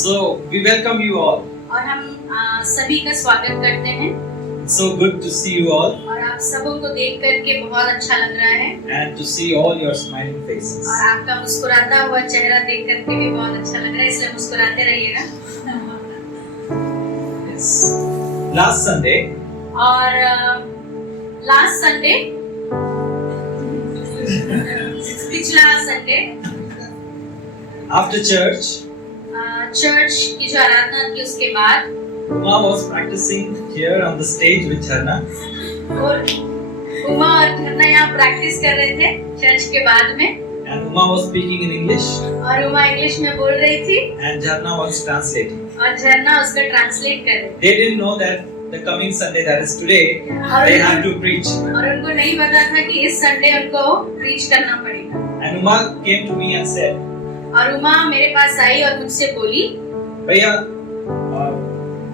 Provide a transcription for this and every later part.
So we welcome you all. और हम सभी का स्वागत करते हैं It's so good to see you all और आप सबों को देख करके बहुत अच्छा लग रहा है and to see all your smiling faces. और आपका मुस्कुराता हुआ चेहरा देख करके भी बहुत अच्छा लग रहा है, इसलिए मुस्कुराते रहिएगा। Yes. Last Sunday, और लास्ट संडे पिछला संडे after church, चर्च की जो आराधना थी उसके बाद Uma was practicing here on the stage with Jharna. और उमा और झरना यहाँ प्रैक्टिस कर रहे थे चर्च के बाद में And Uma was speaking in English और उमा इंग्लिश में बोल रही थी and Jharna was translating. और झरना उसका ट्रांसलेट कर रही थी। They didn't know that the coming Sunday, that is today, they have to preach. और उनको नहीं पता था कि इस संडे उनको प्रीच करना पड़ेगा। And Uma came to me and said, और उमा मेरे पास आई और मुझसे बोली,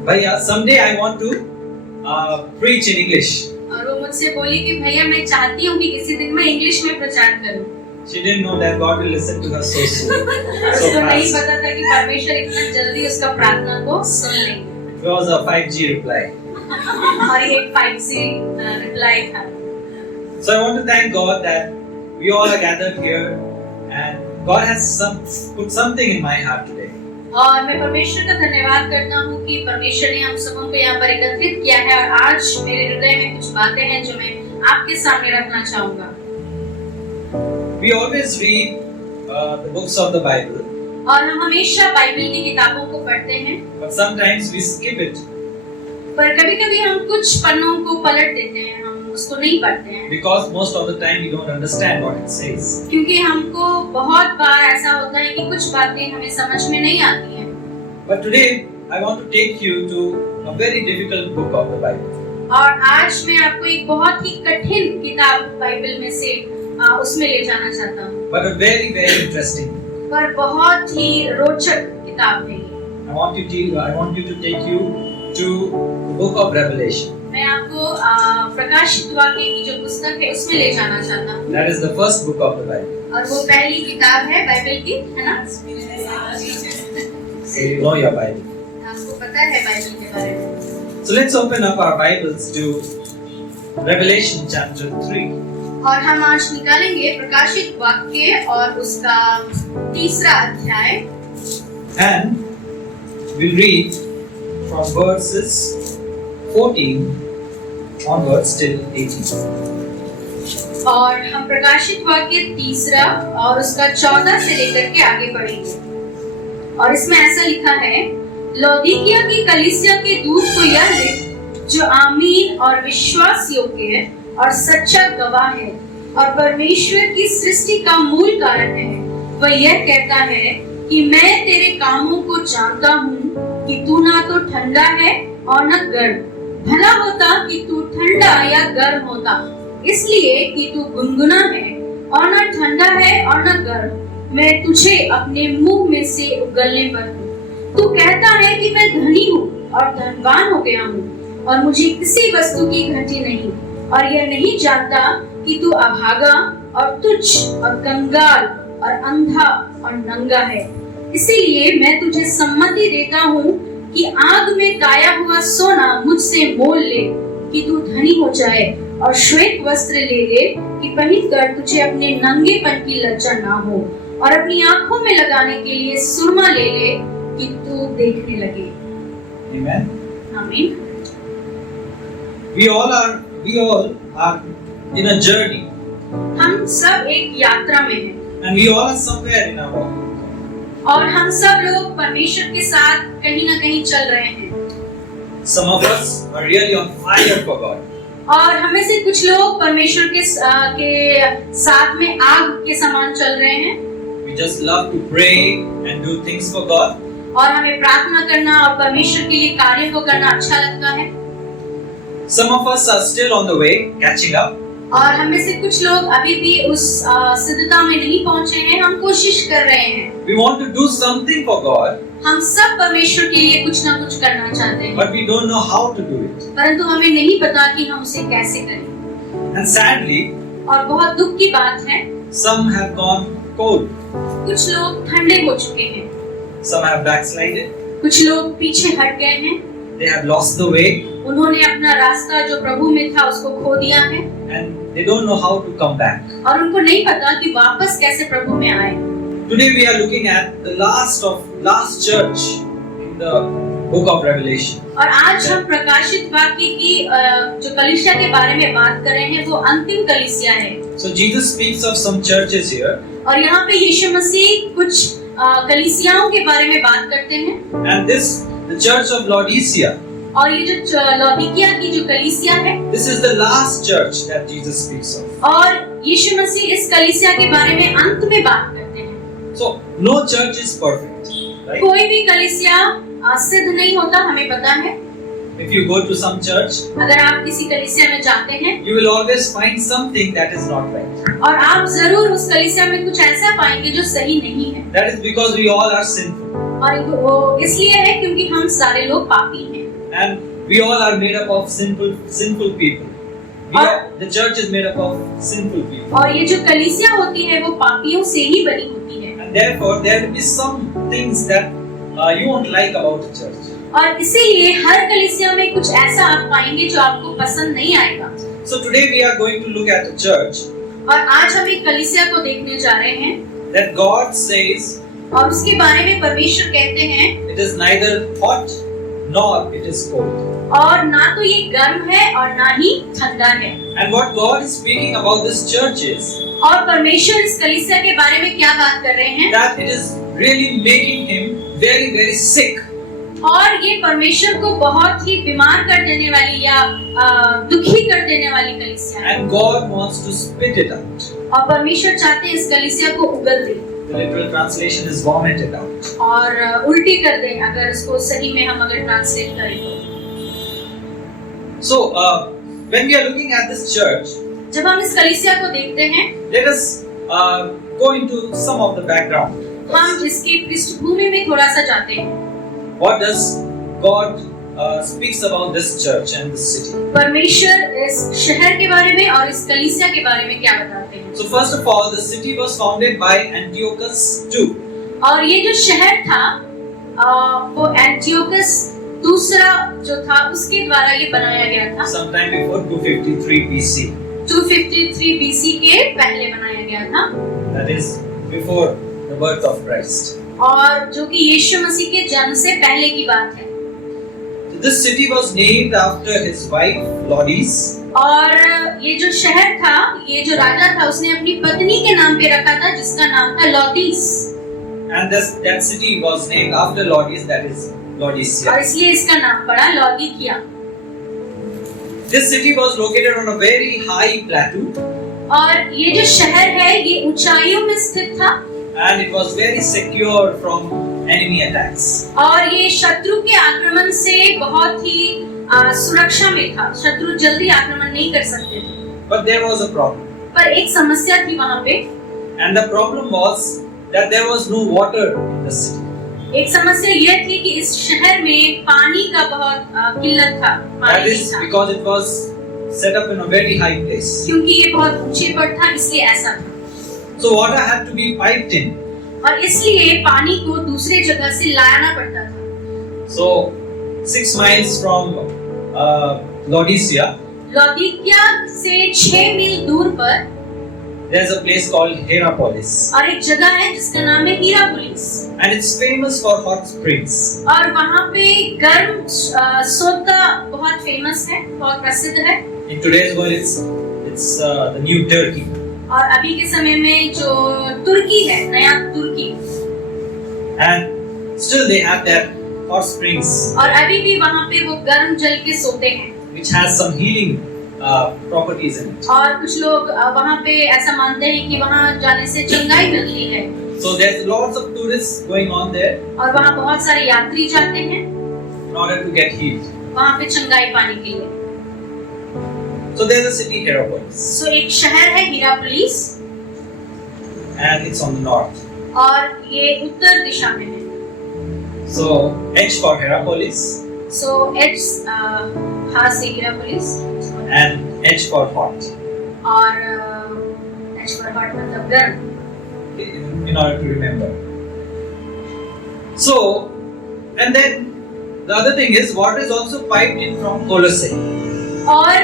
Bhaiya, someday I want to preach in English. और वो मुझसे बोली कि भैया मैं चाहती हूँ कि किसी दिन मैं इंग्लिश में प्रचार करूँ। She didn't know that God will listen to her so soon. उसको नहीं पता था कि परमेश्वर इतना जल्दी उसका प्रार्थना को सुन लेंगे। It was a 5G reply. और ये एक 5G रिप्लाई था। So I want to thank God that we all are gathered here and God has put something in my heart today. और मैं परमेश्वर का धन्यवाद करता हूँ कि परमेश्वर ने हम सबों को यहाँ पर एकत्रित किया है और आज मेरे हृदय में कुछ बातें हैं जो मैं आपके सामने रखना चाहूँगा। We always read the books of the Bible, और हम हमेशा बाइबल की किताबों को पढ़ते हैं, but sometimes we skip it पर कभी-कभी हम कुछ पन्नों को पलट देते हैं, हम उसको नहीं पढ़ते हैं because most of the time we don't understand what it says. क्योंकि हमको बहुत बार ऐसा होता है कि कुछ बातें हमें समझ में नहीं आती हैं। But today I want to take you to a very difficult book of the Bible. और आज मैं आपको एक बहुत ही कठिन किताब बाइबल में से उसमें ले जाना चाहता हूँ, But a very, very interesting. पर बहुत ही रोचक किताब है ये। I want you to take you to the book of Revelation. मैं आपको प्रकाशित वाक्य की जो पुस्तक है उसमें ले जाना चाहता हूँ। That is the first book of the Bible. और वो पहली किताब है बाइबल की, है ना? So you know your Bible. आपको पता है बाइबल के बारे में। So let's open up our Bibles to Revelation chapter 3. और हम आज निकालेंगे प्रकाशित वाक्य और उसका 3रा अध्याय And we'll read from verses 14 onwards till 18. और हम प्रकाशित वाक्य 3रा और उसका 14 से लेकर के आगे पढ़ेंगे। और इसमें ऐसा लिखा है, लौदीकिया की कलीसिया के दूत को यह लिख जो आमीन और विश्वास योग्य है और सच्चा गवाह है और परमेश्वर की सृष्टि का मूल कारण है। वह यह कहता है कि मैं तेरे कामों को जानता हूँ कि तू ना तो ठंडा है और न गर्म। भला होता कि तू ठंडा या गर्म होता, इसलिए कि तू गुनगुना है और न ठंडा है और न गर्म। मैं तुझे अपने मुंह में से उगलने पर हूँ। तू कहता है कि मैं धनी हूँ और धनवान हो गया हूँ और मुझे किसी वस्तु की घटी नहीं, और यह नहीं जानता कि तू अभागा और तुच्छ और कंगाल और अंधा और नंगा है। इसीलिए मैं तुझे सम्मति देता हूँ कि आग में ताया हुआ सोना मुझसे मोल ले कि तू धनी हो जाए, और श्वेत वस्त्र ले ले कि पहनकर तुझे अपने नंगेपन की लज्जा ना हो, और अपनी आंखों में लगाने के लिए सुरमा ले ले कि तू देखने लगे। Amen. आमीन। We all are in a journey, हम सब एक यात्रा में हैं and we all are somewhere in our walk. और हम सब लोग परमेश्वर के साथ कहीं ना कहीं चल रहे हैं। Some of us are really on fire for God. और हमें से कुछ लोग परमेश्वर के साथ में आग के समान चल रहे हैं। We just love to pray and do things for God. और हमें प्रार्थना करना और परमेश्वर के लिए कार्यों को करना अच्छा लगता है। Some of us are still on the way, catching up. और हमें से कुछ लोग अभी भी उस सिद्धता में नहीं पहुंचे हैं, हम कोशिश कर रहे हैं। We want to do something for God. हम सब परमेश्वर के लिए कुछ ना कुछ करना चाहते हैं, But we don't know how to do it. परंतु हमें नहीं पता कि हम उसे कैसे करें। And sadly, और बहुत दुख की बात है, some have gone cold. कुछ लोग ठंडे हो चुके हैं। Some have backslided. कुछ लोग पीछे हट गए हैं, They have lost the way उन्होंने अपना रास्ता जो प्रभु में था उसको खो दिया है, and they don't know how to come back. और उनको नहीं पता कि वापस कैसे प्रभु में आए। Today we are looking at the last church in the book of Revelation. और आज हम प्रकाशित वाक्य की जो कलीसिया के बारे में बात कर रहे हैं वो अंतिम कलीसिया है। So Jesus speaks of some churches here, और यहाँ पे यीशु मसीह कुछ कलीसियाओं के बारे में बात करते हैं, and the church of Laodicea, और ये जो लौदीकिया की जो कलीसिया है, this is the last church that Jesus speaks of. और यीशु मसीह इस कलीसिया के बारे में अंत में बात करते हैं। So no church is perfect, right? कोई भी कलीसिया सिद्ध नहीं होता, हमें पता है। If you go to some church, अगर आप किसी कलीसिया में जाते हैं, you will always find something that is not right. और आप जरूर उस कलीसिया में कुछ ऐसा पाएंगे जो सही नहीं है। That is because we all are sinful, और वो इसलिए है क्योंकि हम सारे लोग पापी हैं। and we all are made up of sinful people. The church is made up of sinful people, और ये जो कलीसिया होती है वो पापियों से ही बनी होती है, and therefore there will be some things that you won't like about the church. और इसीलिए हर कलीसिया में कुछ ऐसा आप पाएंगे जो आपको पसंद नहीं आएगा। So today we are going to look at the church और आज हम एक कलीसिया को देखने जा रहे हैं, that God says और उसके बारे में परमेश्वर कहते हैं it is neither hot nor it is cold. और ना तो ये गर्म है और ना ही ठंडा है। And what God is speaking about this church is और परमेश्वर इस कलीसिया के बारे में क्या बात कर रहे हैं, that it is really making him very, very sick. और ये परमेश्वर को बहुत ही बीमार कर देने वाली या दुखी कर देने वाली कलीसिया है, And God wants to spit it out. और परमेश्वर चाहते हैं इस कलीसिया को उगल दे, The literal translation is vomit it out. और उल्टी कर दे, अगर उसको सही में हम अगर ट्रांसलेट करें तो। So, when we are looking at this church, जब हम इस कलीसिया को देखते हैं, let us go into some of the background. हम इसकी पृष्ठभूमि में थोड़ा सा जाते हैं। What does God speaks about this church and this city? परमेश्वर इस शहर के बारे में और इस कलीसिया के बारे में क्या बताते हैं? So first of all, the city was founded by Antiochus II. और ये जो शहर था वो एंटियोकस दूसरा जो था उसके द्वारा ये बनाया गया था। Sometime before 253 BC. 253 BC के पहले बनाया गया था। That is before the birth of Christ. और जो कि यीशु मसीह के जन्म से पहले की बात है। So this city was named after his wife Laodice. और ये जो शहर था, ये जो राजा था, उसने अपनी पत्नी के नाम पे रखा था जिसका नाम था लौदीस। And that city was named after Laodice, that is Laodicea. और इसलिए इसका नाम पड़ा लौदीकिया। This city was located on a very high plateau. और ये जो शहर है ये ऊंचाइयों में स्थित था। And it was very secure from enemy attacks. और ये शत्रु के आक्रमण से बहुत ही सुरक्षा में था, शत्रु जल्दी आक्रमण नहीं कर सकते थे। But there was a problem. पर एक समस्या थी वहाँ पे। And the problem was that there was no water in the city. एक समस्या यह थी कि इस शहर में पानी का बहुत किल्लत था, That पानी is नहीं था। because it was set up in a very high place. क्योंकि ये बहुत ऊंचे पर था, इसलिए ऐसा था। So water had to be piped in. और इसलिए पानी को दूसरे जगह से लाना पड़ता था। So 6 miles from Laodicea, लौदीकिया से 6 मील दूर पर there is a place called Hierapolis. और एक जगह है जिसका नाम है हीरापुलिस। And it's famous for hot springs. और वहाँ पे गर्म सोता बहुत फेमस है, बहुत प्रसिद्ध है। In today's world, it's the new Turkey. और अभी के समय में जो तुर्की है, नया तुर्की, And still they have their hot springs, और अभी भी वहाँ पे वो गर्म जल के सोते हैं। which has some healing properties in it. और कुछ लोग वहाँ पे ऐसा मानते हैं कि वहाँ जाने से चंगाई मिलती है। So there's lots of tourists going on there और वहाँ बहुत सारे यात्री जाते हैं in order to get healed. वहाँ पे चंगाई पाने के लिए। So there's a city Hierapolis, सो एक शहर है हीरापुलिस, and it's on the north. और ये उत्तर दिशा में है। So H for Hierapolis so H हा से हीरापुलिस, and H for hot, और एच फॉर हॉट मतलब गर्म। in order to remember. So, and then the other thing is water is also piped in from Colossae. और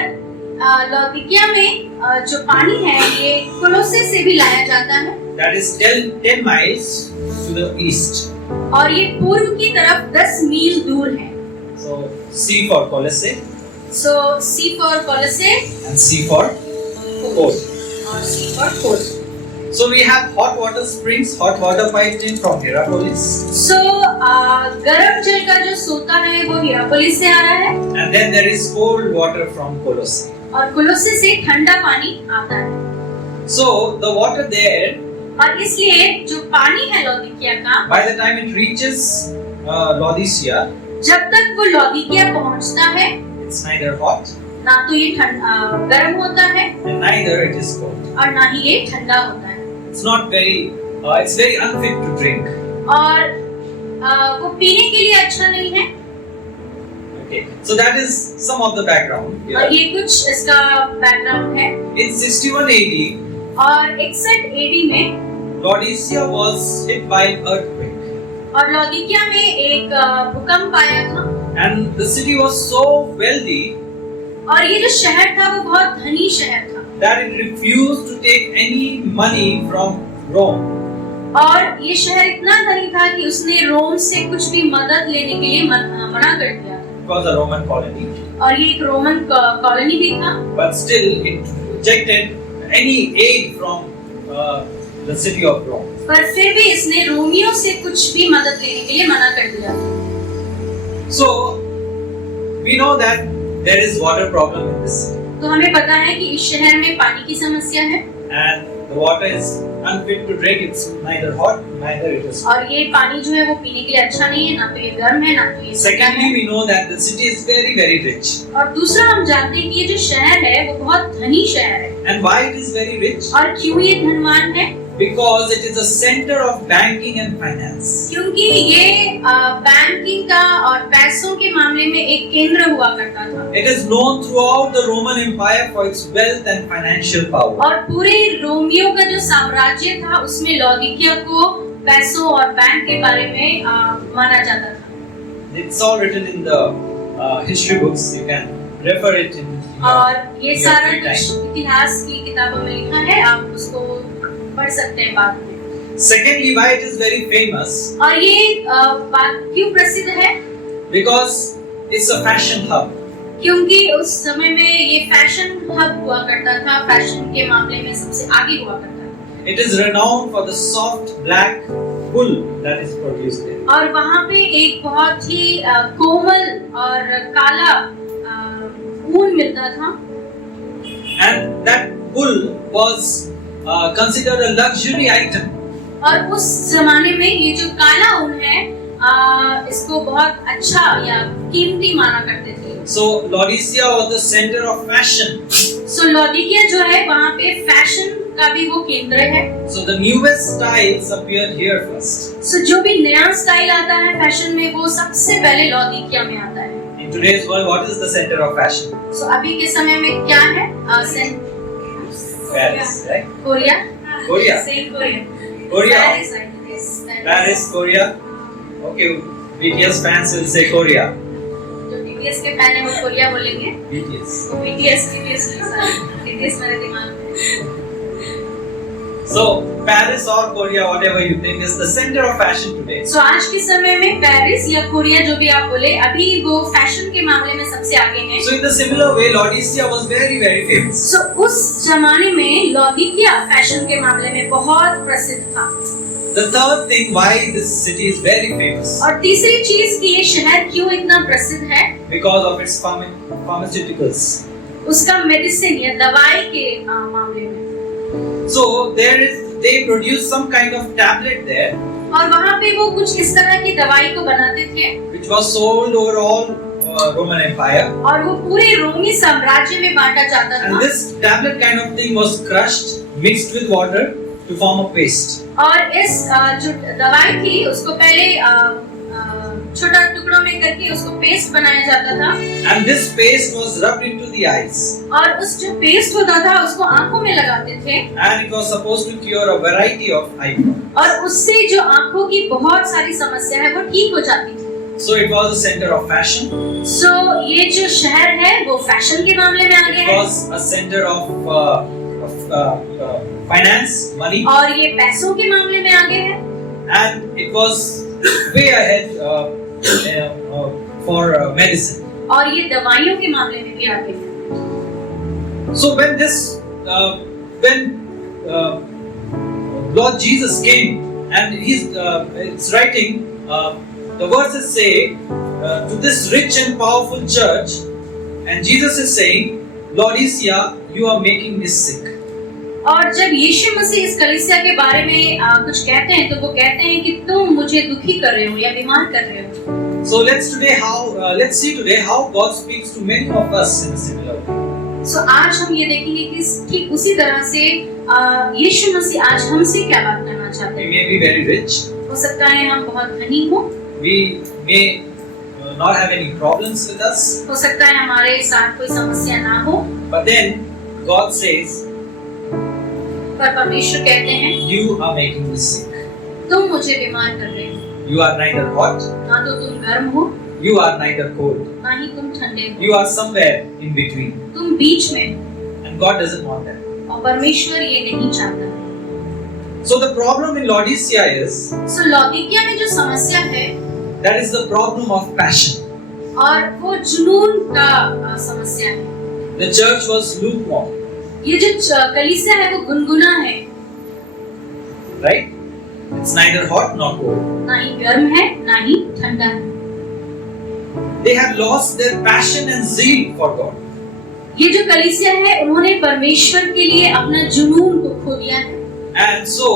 लौदीकिया में जो पानी है ये कोलोसे से भी लाया जाता है। That is 10 miles to the east. और ये पूर्व की तरफ 10 मील दूर है। So C for Colossae So C for Colossae and C for Cold. और C for Cold. So we have hot water springs, hot water piped in from Hierapolis. So गर्म जल का जो सोता है वो हिरापोलिस से आ रहा है। And then there is cold water from Colossae. और कोलोसे से ठंडा पानी आता है। So the water there, और इसलिए जो पानी है लौदीकिया का, by the time it reaches Laodicea, जब तक वो लौदीकिया पहुंचता है, it's neither hot ना तो ये गर्म होता है and neither it is cold. और ना ही ये ठंडा होता है। It's not very, it's very unfit to drink. और वो पीने के लिए अच्छा नहीं है। Okay, so that is some of the background. और Here. ये कुछ इसका बैकग्राउंड है। In 61 AD, और 61 AD में Laodicea was hit by an earthquake, और लौदीकिया में एक भूकंप आया था। and the city was so wealthy और ये जो शहर था वो बहुत धनी शहर था। that it refused to take any money from Rome. और ये शहर इतना धनी था कि उसने रोम से कुछ भी मदद लेने के लिए मना कर दिया था। It was a Roman colony, और ये एक रोमन कॉलोनी भी था। but still it rejected any aid from the city of Rome. पर फिर भी इसने रोमियों से कुछ भी मदद लेने के लिए मना कर दिया था। So we know that there is water problem in this city, तो हमें पता है कि इस शहर में पानी की समस्या है and the water is unfit to drink. It's neither hot, neither it is cold. और ये पानी जो है वो पीने के लिए अच्छा नहीं है, ना तो ये गर्म है, ना तो ये ठंडा Secondly, है। we know that the city is very, very rich. और दूसरा हम जानते हैं कि ये जो शहर है वो बहुत धनी शहर है। And why it is very rich? और क्यों ये धनवान है? Because it is a center of banking and finance. क्योंकि ये बैंकिंग का और पैसों के मामले में एक केंद्र हुआ करता था। It is known throughout the Roman Empire for its wealth and financial power. और पूरे रोमियो का जो साम्राज्य था उसमें लौदीकिया को पैसों और बैंक के बारे में माना जाता था। It's all written in the history books. You can refer it in. और ये your सारा free कुछ time. इतिहास की किताबों में लिखा है, आप उसको पढ़ सकते हैं बाद में। Secondly, why it is very famous? और ये बात क्यों प्रसिद्ध है? Because it's a fashion hub. क्योंकि उस समय में ये फैशन हब हुआ करता था, फैशन के मामले में सबसे आगे हुआ करता था। It is renowned for the soft black wool that is produced there. और वहाँ पे एक बहुत ही कोमल और काला ऊन मिलता था। And that wool was considered a luxury item. और उस जमाने में ये जो काला ऊन है इसको बहुत अच्छा या कीमती माना करते थे। So Laodicea was the center of fashion. सो लौदीकिया जो है वहाँ पे फैशन का भी वो केंद्र है। So the newest styles appeared here first. सो जो भी नया स्टाइल आता है फैशन में वो सबसे पहले लौदीकिया में आता है। In today's world, what is the center of fashion? सो अभी के समय में क्या है? Paris, right? कोरिया। Korea. सही Korea. Korea. Paris, I guess. Paris, Korea. Okay, BTS fans will say Korea. जो BTS के फैन है वो कोरिया बोलेंगे। BTS. वो BTS नहीं सॉरी BTS मेरे दिमाग में। So Paris or Korea, whatever you think, is the center of fashion today. सो आज के समय में पेरिस या कोरिया जो भी आप बोले अभी वो फैशन के मामले में सबसे आगे है। So in the similar way, Laodicea was very, very famous. सो उस जमाने में लौदीकिया फैशन के मामले में बहुत प्रसिद्ध था। The third thing why this city is very famous, और तीसरी चीज कि ये शहर क्यों इतना प्रसिद्ध है? because of its pharmaceuticals. उसका मेडिसिन या दवाई के मामले में। So they produce some kind of tablet there, और वहाँ पे वो कुछ इस तरह की दवाई को बनाते थे which was sold over all Roman Empire. और वो पूरे रोमी साम्राज्य में बांटा जाता And था। this tablet kind of thing was crushed, mixed with water to form a paste. और इस जो दवाई थी उसको पहले छोटा टुकड़ों में करके उसको पेस्ट बनाया जाता था and this paste was rubbed into the eyes, और उस जो पेस्ट होता था उसको आंखों में लगाते थे and it was supposed to cure a variety of eye problems. और उससे जो आंखों की बहुत सारी समस्या है वो ठीक हो जाती थी। So it was a center of fashion. सो ये जो शहर है वो फैशन के मामले में आगे It है was a center of finance, money, और ये पैसों के मामले में आगे है and it was way ahead for medicine. और ये दवाइयों के मामले में भी आगे है। So when Lord Jesus came, and it's writing, the verses say to this rich and powerful church, and Jesus is saying, Laodicea, you are making me sick. और जब यीशु मसीह इस कलीसिया के बारे में कुछ कहते हैं तो वो कहते हैं कि तुम मुझे दुखी कर रहे हो या बीमार कर रहे हो। So let's see today how God speaks to many of us in a similar way. सो आज हम ये देखेंगे कि ठीक उसी तरह से यीशु मसीह आज हमसे क्या बात करना चाहते We हैं। may be very rich, हो सकता है हम बहुत धनी हो, we may not have any problems with us, हो सकता है हमारे साथ कोई समस्या ना हो, but then God says, पर परमेश्वर कहते हैं you are making me sick. तुम मुझे बीमार कर रहे हो। You are neither hot, ना तो तुम गर्म हो, you are neither cold. ना ही तुम ठंडे हो, You are somewhere in between, तुम बीच में हो and God doesn't want that. और परमेश्वर ये नहीं चाहता। So the problem in Laodicea is सो लौदीकिया में जो समस्या है that is the problem of passion. और वो जुनून का समस्या है। The church was lukewarm, ये जो कलीसिया है वो गुनगुना है, right? It's neither hot nor cold. ना ही गर्म है ना ही ठंडा है। They have lost their passion and zeal for God. ये जो कलीसिया है उन्होंने परमेश्वर के लिए अपना जुनून को खो दिया है And so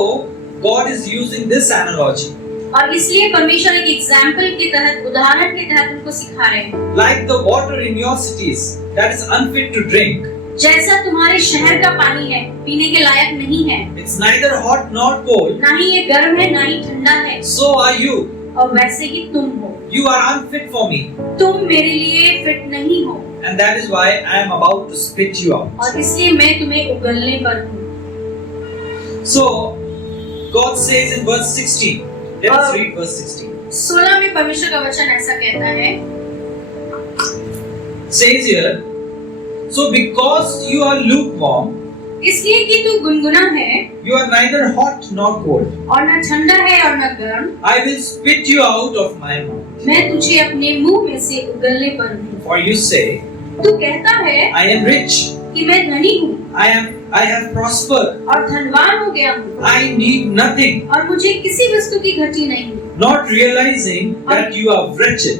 God is using this analogy. और इसलिए परमेश्वर एक एग्जाम्पल के तहत, उदाहरण के तहत उनको सिखा रहे हैं। Like the water in your cities that is unfit to drink. जैसा तुम्हारे शहर का पानी है पीने के लायक नहीं है, It's neither hot nor cold. ना ही ये गर्म है ना ही ठंडा है, So are you. और वैसे ही तुम हो, You are unfit for me. तुम मेरे लिए फिट नहीं हो And that is why I am about to spit you out. और इसलिए मैं तुम्हें उगलने पर हूँ। So God says in verse 16. Let's read verse 16. 16 में परमेश्वर का वचन ऐसा कहता है, Says here, so because you are lukewarm, इसलिए कि तू गुनगुना है you are neither hot nor cold. और न ठंडा है और न गर्म, I will spit you out of my mouth. मैं तुझे अपने मुंह में से उगलने पर हूँ। For you say, तू कहता है I am rich, कि मैं धनी हूँ I have prospered, और धनवान हो गया हूँ I need nothing, और मुझे किसी वस्तु की घटी नहीं, not realizing that you are wretched,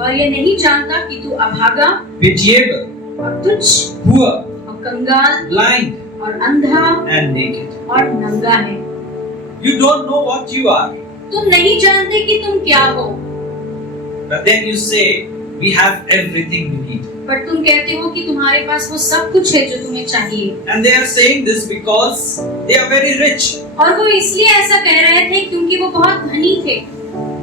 और ये नहीं जानता कि तू अभागा pitiable, और तुच्छ poor, और कंगाल blind, और अंधा and naked. और नंगा है। You don't know what you are, तुम नहीं जानते कि तुम क्या हो, but then you say, we have everything we need. पर तुम कहते हो कि तुम्हारे पास वो सब कुछ है जो तुम्हें चाहिए। And they are saying this because they are very rich. और वो इसलिए ऐसा कह रहे थे क्योंकि वो बहुत धनी थे,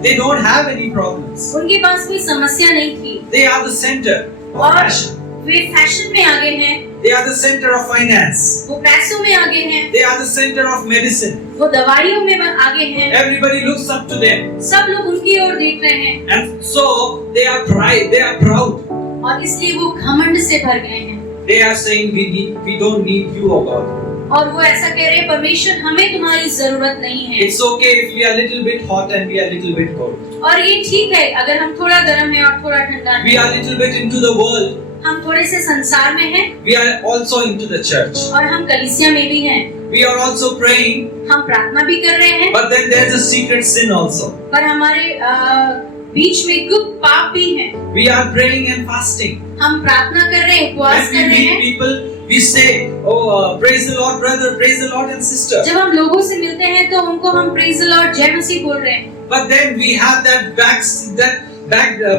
They don't have any problems. उनके पास कोई समस्या नहीं थी, They are the center of और fashion. वे फैशन में आगे हैं, They are the center of finance. वो पैसों में आगे हैं, They are the center of medicine. वो दवाइयों में आगे हैं, Everybody looks up to them. सब लोग उनकी ओर देख रहे हैं And so they are proud. और इसलिए वो घमंड से भर गए हैं They are saying we don't need you, O God. और वो ऐसा कह रहे हैं, परमेश्वर हमें तुम्हारी जरूरत नहीं है। It's okay if we are little bit hot and we are little bit cold. और ये ठीक है अगर हम थोड़ा गर्म है और थोड़ा ठंडा We है, are little bit into the world. हम थोड़े से संसार में हैं We are also into the church. और हम कलीसिया में भी हैं, We are also praying. हम प्रार्थना भी कर रहे हैं, But then there's a secret sin also. पर हमारे बीच में गुप्त पाप भी हैं। We are praying and fasting. हम प्रार्थना कर रहे हैं, उपवास When कर we रहे meet हैं, people, we say, "Oh, praise the Lord, brother. Praise the Lord, and sister." जब हम लोगों से मिलते हैं तो उनको हम प्रेज द लॉर्ड, जय मसीह बोल रहे हैं, But then we have that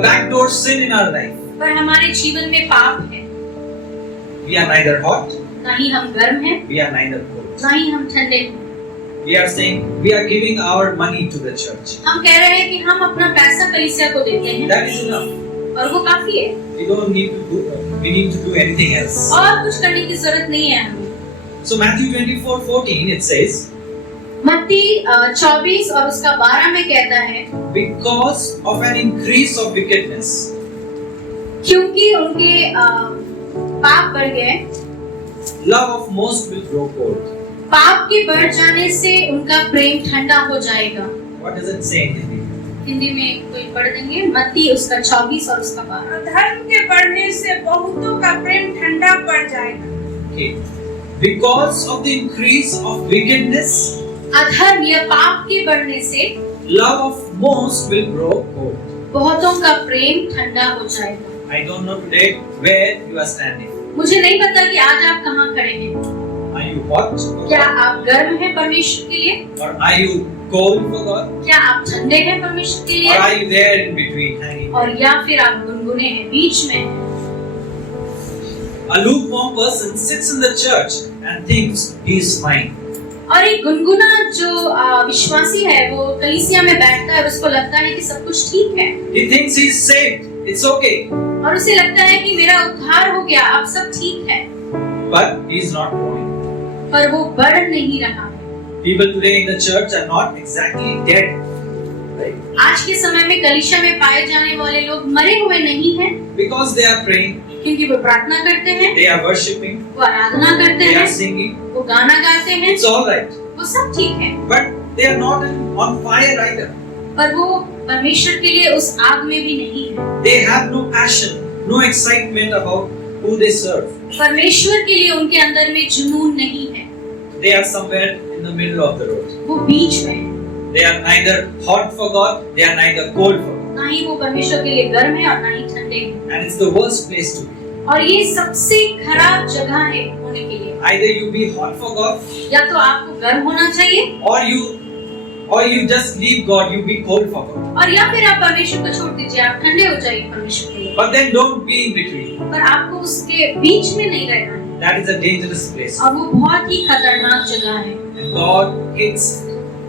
backdoor sin in our life. पर हमारे जीवन में पाप है। We are neither hot, ना ही हम गर्म हैं, we are neither cold. ना ही हम ठंडे हैं। we are saying we are giving our money to the church. हम कह रहे हैं कि हम अपना पैसा कलीसिया को देते हैं That is enough. और वो काफी है, We need to do anything else. और कुछ करने की जरूरत नहीं है हमें। So Matthew 24:14 it says, मत्ती 24 और उसका 12 में कहता है, because of an increase of wickedness, क्योंकि उनके पाप बढ़ गए, love of most will grow cold. पाप के बढ़ जाने से उनका प्रेम ठंडा हो जाएगा। What does it say in Hindi? Hindi में कोई पढ़ देंगे? मत्ती उसका 24 और उसका 12। धर्म के बढ़ने से बहुतों का प्रेम ठंडा पड़ जाएगा। Okay. Because of the increase of wickedness, अधर्म या पाप के बढ़ने से love of most will grow cold. बहुतों का प्रेम ठंडा हो जाएगा। I don't know today where you are standing. मुझे नहीं पता कि आज आप कहाँ खड़े हैं। Are you hot for क्या God? आप गर्म हैं परमेश्वर के लिए? Or are you cold for God? क्या आप ठंडे हैं परमेश्वर के Or लिए? are you there in between, hanging? और या फिर आप गुनगुने हैं, बीच में हैं? A lukewarm person sits in the church and thinks he is fine. और एक गुनगुना जो विश्वासी है वो कलीसिया में बैठता है और उसको लगता है कि सब कुछ ठीक है He thinks he is saved. It's okay. और उसे लगता है कि मेरा उद्धार हो गया, अब सब ठीक है, But he is not growing. पर वो बढ़ नहीं रहा है। People today in the church are not exactly dead. Right? आज के समय में कलीसिया में पाए जाने वाले लोग मरे हुए नहीं हैं, Because they are praying, क्योंकि वो प्रार्थना करते हैं, they are worshipping, वो आराधना करते they are हैं, singing. वो गाना गाते हैं, It's all right. वो सब ठीक है, But they are not on fire either. पर वो परमेश्वर के लिए उस आग में भी नहीं है। They have no passion, no excitement about who they serve. परमेश्वर के लिए उनके अंदर में जुनून नहीं है, They are somewhere in the middle of the road. वो बीच में है। They are neither hot for God, they are neither cold for God. ना ही वो परमेश्वर के लिए गर्म है और ना ही ठंडे हैं। And it's the worst place to be. और ये सबसे खराब जगह है होने के लिए। Either you be hot for God, या तो आपको गर्म होना चाहिए or you just leave God, you be cold for God. और या फिर आप परमेश्वर को छोड़ दीजिए, आप ठंडे हो जाइए परमेश्वर के लिए। But then don't be in between. पर आपको उसके बीच में नहीं रहना है, That is a dangerous place. और वो बहुत ही खतरनाक जगह है And God hates it.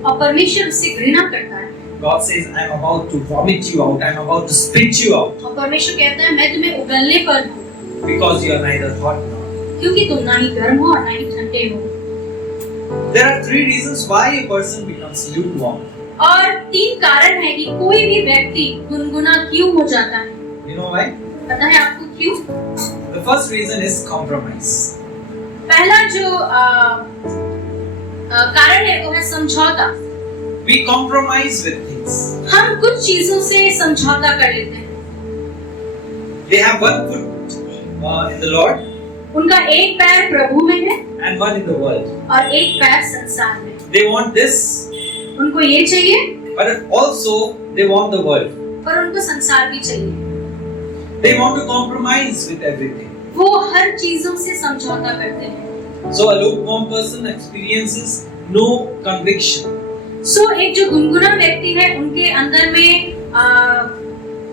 और परमेश्वर उससे घृणा करता है। God says, I am about to vomit you out, I am about to spit you out, और परमेश्वर कहता है मैं तुम्हें उगलने पर हूँ, because you are neither hot nor. क्योंकि तुम ना ही गर्म हो और ना ही ठंडे हो। There are 3 reasons why a person becomes lukewarm. और 3 कारण है कि कोई भी व्यक्ति गुनगुना क्यों हो जाता है। You know why? पता है आपको क्यों? The first reason is compromise. पहला जो कारण है वो है समझौता। We compromise with things. हम कुछ चीजों से समझौता कर लेते हैं। They have one foot in the Lord उनका एक पैर प्रभु में है and one in the world. और एक पैर संसार में। They want this, उनको ये चाहिए but also they want the world. पर उनको संसार भी चाहिए। They want to compromise with everything. वो हर चीजों से समझौता करते हैं। So a lukewarm person experiences no conviction. एक जो गुनगुना व्यक्ति है उनके अंदर में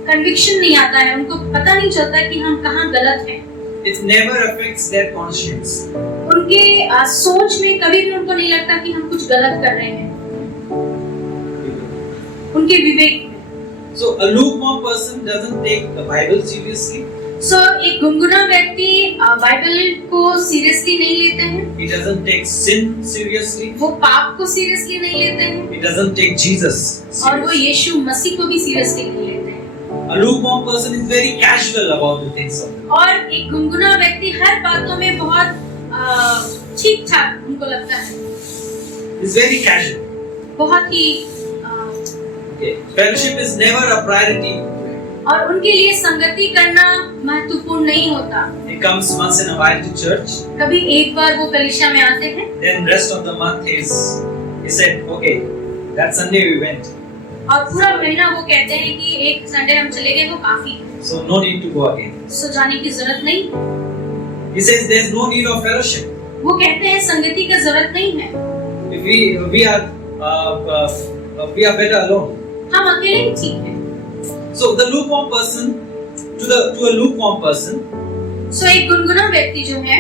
कन्विक्शन नहीं आता है, उनको पता नहीं चलता कि हम कहाँ गलत हैं। It never affects their conscience. उनके सोच में कभी भी उनको नहीं लगता कि हम कुछ गलत कर रहे हैं, उनके विवेक में। So a lukewarm person doesn't take the Bible seriously. एक गुनगुना व्यक्ति बाइबल को सीरियसली नहीं लेते हैं। He doesn't take sin seriously. वो पाप को सीरियसली नहीं लेते हैं He doesn't take Jesus और वो seriously. यीशु मसीह को भी सीरियसली नहीं लेते हैं। A lukewarm person is very casual about the things of God. और एक गुनगुना व्यक्ति हर बातों में बहुत ठीक ठाक उनको लगता है, He's very casual. बहुत ही Okay. Fellowship is never a priority. और उनके लिए संगति करना महत्वपूर्ण नहीं होता। He comes once in a while to church. कभी एक बार वो कलीसिया में आते हैं, Then rest of the month he said, okay, that Sunday we went. और पूरा महीना वो कहते हैं कि एक संडे हम चले गए वो काफी है, So no need to go again. सो जाने की जरूरत नहीं। He says there's no need of fellowship. वो कहते हैं संगति का जरूरत नहीं है, If we are better alone. हम अकेले ही ठीक हैं। So the lukewarm person, to a lukewarm person, एक गुनगुना व्यक्ति जो है,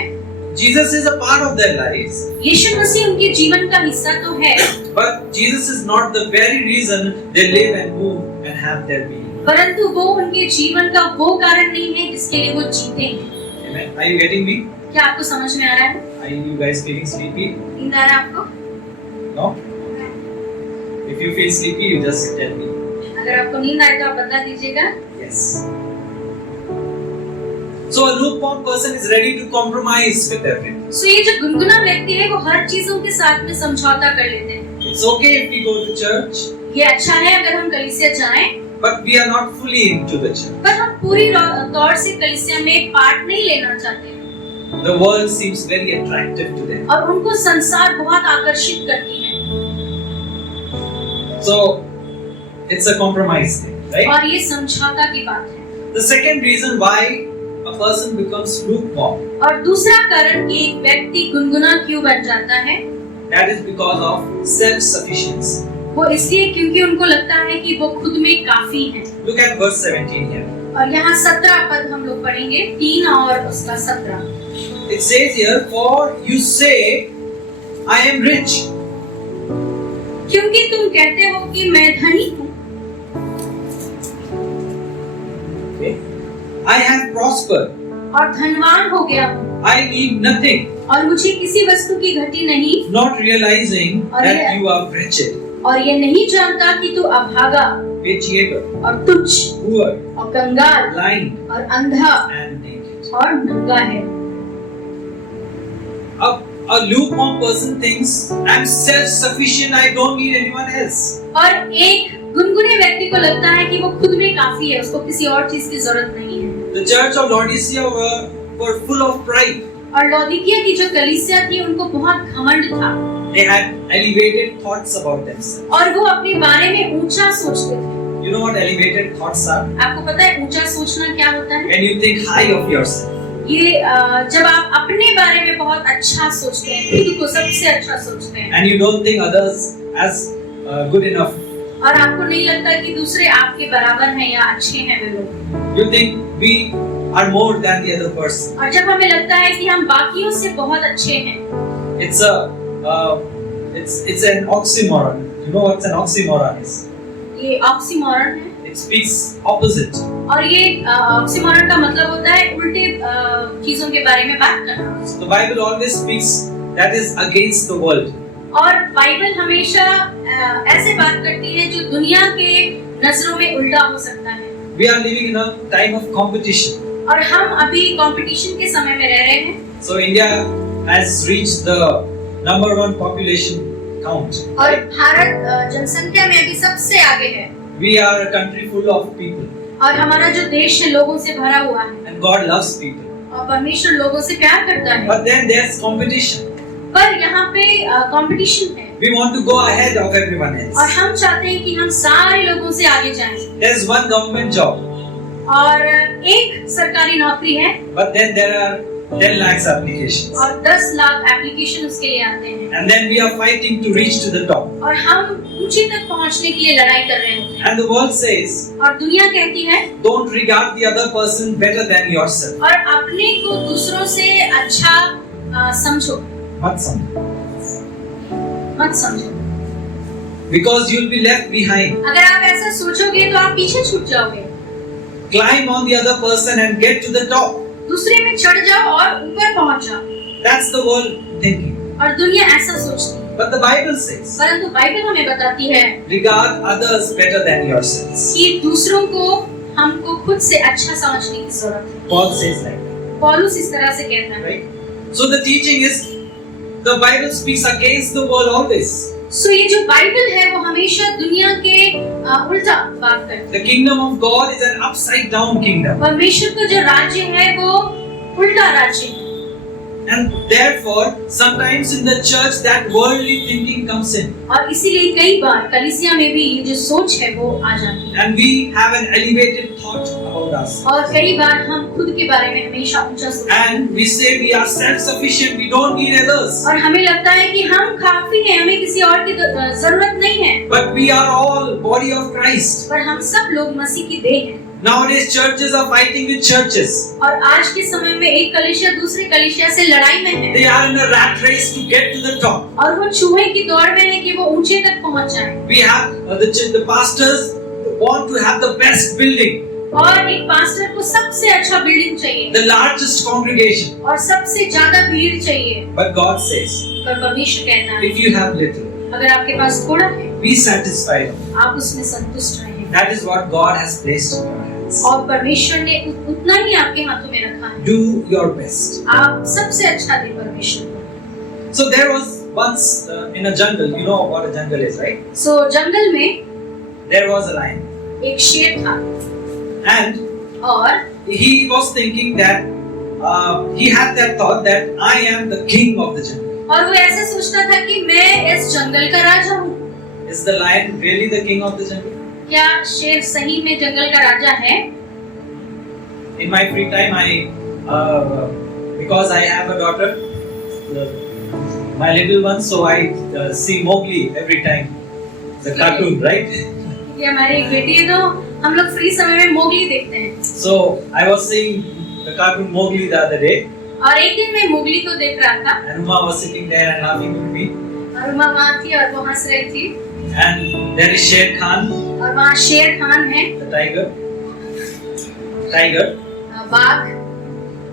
Jesus is a part of their lives, यीशु मसीह उनके जीवन का हिस्सा तो है, but Jesus is not the very reason they live and move and have their being. परंतु वो उनके जीवन का वो कारण नहीं है जिसके लिए वो जीते हैं। Amen. Are you getting me? क्या आपको समझ में आ रहा है? Are you guys feeling sleepy? नींद आ रहा है आपको? No? If you feel sleepy, you just tell me. अगर आपको नींद आए तो आप बता दीजिएगा। Yes. So a lukewarm person is ready to compromise with everything. सो ये जो गुनगुना व्यक्ति है वो हर चीजों के साथ में समझौता कर लेते हैं। It's okay if we go to church, ये अच्छा है अगर हम कलीसिया जाएं, but we are not fully into the church. पर हम पूरी तौर से कलीसिया में पार्ट नहीं लेना चाहते हैं। The world seems very attractive to them. और उनको संसार बहुत आकर्षित करती है। So it's a compromise thing, right? और ये समझौता की बात है। The second reason why a person becomes lukewarm, और दूसरा कारण कि एक व्यक्ति गुनगुना क्यों बन जाता है, that is because of self-sufficiency. वो इसलिए क्योंकि उनको लगता है कि वो खुद में काफी है। Look at verse 17 here. और यहाँ 17 पद हम लोग पढ़ेंगे, 3 और उसका 17। It says here, for you say, I am rich. क्योंकि तुम कहते हो कि मैं धनी हूँ, Okay. I have prospered. और धनवान हो गया हूँ, I need nothing. और मुझे किसी वस्तु की घटी नहीं, Not realizing that you are wretched, और ये नहीं जानता कि तू अभागा pitiable, और तुच्छ poor, और कंगाल blind, और अंधा and naked. और नंगा है। A lukewarm person thinks, I'm self-sufficient, I don't need anyone else. और एक गुनगुने व्यक्ति को लगता है कि वो खुद में काफी है, उसको किसी और चीज की जरूरत नहीं है। The church of Laodicea were full of pride. और लौदीकिया की जो कलीसिया थी उनको बहुत घमंड था, They had elevated thoughts about themselves. और वो अपने बारे में ऊंचा सोचते थे। You know what elevated thoughts are? आपको पता है ऊंचा सोचना क्या होता है? When you think high of yourself. ये जब आप अपने बारे में बहुत अच्छा सोचते हैं, खुद को सबसे अच्छा सोचते हैं, And you don't think others as good enough. और आपको नहीं लगता कि दूसरे आपके बराबर हैं या अच्छे हैं वे लोग। You think we are more than the other person. और जब हमें लगता है कि हम बाकियों से बहुत अच्छे हैं, It's an oxymoron. You know what an oxymoron is? ये ऑक्सीमोरन है। It speaks opposite. और ये ऑक्सीमोरन का मतलब होता है उल्टे चीजों के बारे में बात करना। So the Bible always speaks that is against the world. और बाइबल हमेशा ऐसे बात करती है जो दुनिया के नजरों में उल्टा हो सकता है। We are living in a time of competition. और हम अभी कंपटीशन के समय में रह रहे हैं। So India has reached the #1 population count. और भारत जनसंख्या में अभी सबसे आगे है। We are a country full of people. और हमारा जो देश है लोगों से भरा हुआ है। And God loves people. और परमेश्वर लोगों से प्यार करता है। But then there's competition. पर यहाँ पे कंपटीशन है। We want to go ahead of everyone else. और हम चाहते हैं कि हम सारे लोगों से आगे जाएं। There's one government job. और एक सरकारी नौकरी है। But then there are 10 lakhs applications. और 10 लाख एप्लीकेशन उसके लिए आते हैं। And then we are fighting to reach to the top. और हम ऊंची तक पहुंचने के लिए लड़ाई कर रहे होते हैं। And the world says, और दुनिया कहती है, don't regard the other person better than yourself. और अपने को दूसरों से अच्छा समझो, मत समझो. मत समझो। Because you'll be left behind. अगर आप ऐसा सोचोगे तो आप पीछे छूट जाओगे। Climb on the other person and get to the top. दूसरे में चढ़ जाओ और ऊपर पहुंच जाओ। That's the world thinking. और दुनिया ऐसा सोचती है। But the Bible says, परंतु बाइबल हमें बताती है regard others better than yourselves. कि दूसरों को हमको खुद से अच्छा समझने की जरूरत है। Paul says like that. पौलुस इस तरह से कहता है। Right? So the teaching is, the Bible speaks against the world always. सो ये जो बाइबल है वो हमेशा दुनिया के उल्टा बात करती है। The kingdom of God is an upside down kingdom. परमेश्वर का जो राज्य है वो उल्टा राज्य है। And therefore, sometimes in the church that worldly thinking comes in. और इसीलिए कई बार कलीसिया में भी ये जो सोच है वो आ जाती है। And we have an elevated thought about us. और कई बार हम खुद के बारे में हमेशा ऊंचा सोचते हैं। And we say we are self-sufficient, we don't need others. और हमें लगता है कि हम काफी हैं, हमें किसी और की जरूरत नहीं है। But we are all body of Christ. पर हम सब लोग मसीह की देह हैं। Nowadays churches are fighting with churches. और आज के समय में एक कलीसिया दूसरी कलीसिया से लड़ाई में है They are in a rat race to get to the top. और वो चूहे की दौड़ में है कि वो ऊंचे तक पहुंच जाए। We have the pastors want to have the best building, और एक पास्टर को सबसे अच्छा बिल्डिंग चाहिए the largest congregation. और सबसे ज्यादा भीड़ चाहिए। But God says, पर परमेश्वर कहता है if you have little, अगर आपके पास थोड़ा है be satisfied. आप उसमें संतुष्ट रहें। That is what God has placed in your hands. और परमेश्वर ने उतना ही आपके हाथों में रखा है। Do your best. आप सबसे अच्छा दें परमेश्वर को। So there was once in a jungle, you know what a jungle is, right? सो जंगल में There was a lion, एक शेर था and और he was thinking that he had that thought that I am the king of the jungle. और वो ऐसा सोचता था कि मैं इस जंगल का राजा हूँ। Is the lion really the king of the jungle? क्या शेर सही में जंगल का राजा है? In my free time, because I have a daughter, my little one, so I see Mowgli every time, the cartoon, right? ये हमारी एक बेटी है तो हम लोग फ्री समय में मोगली देखते हैं। So I was seeing the cartoon Mowgli the other day, और एक दिन मैं मोगली को देख रहा था and Uma was sitting there and laughing with me, और उमा वहाँ थी और वो हंस रही थी and there is Sher Khan, और वहाँ शेर खान है the tiger, बाघ,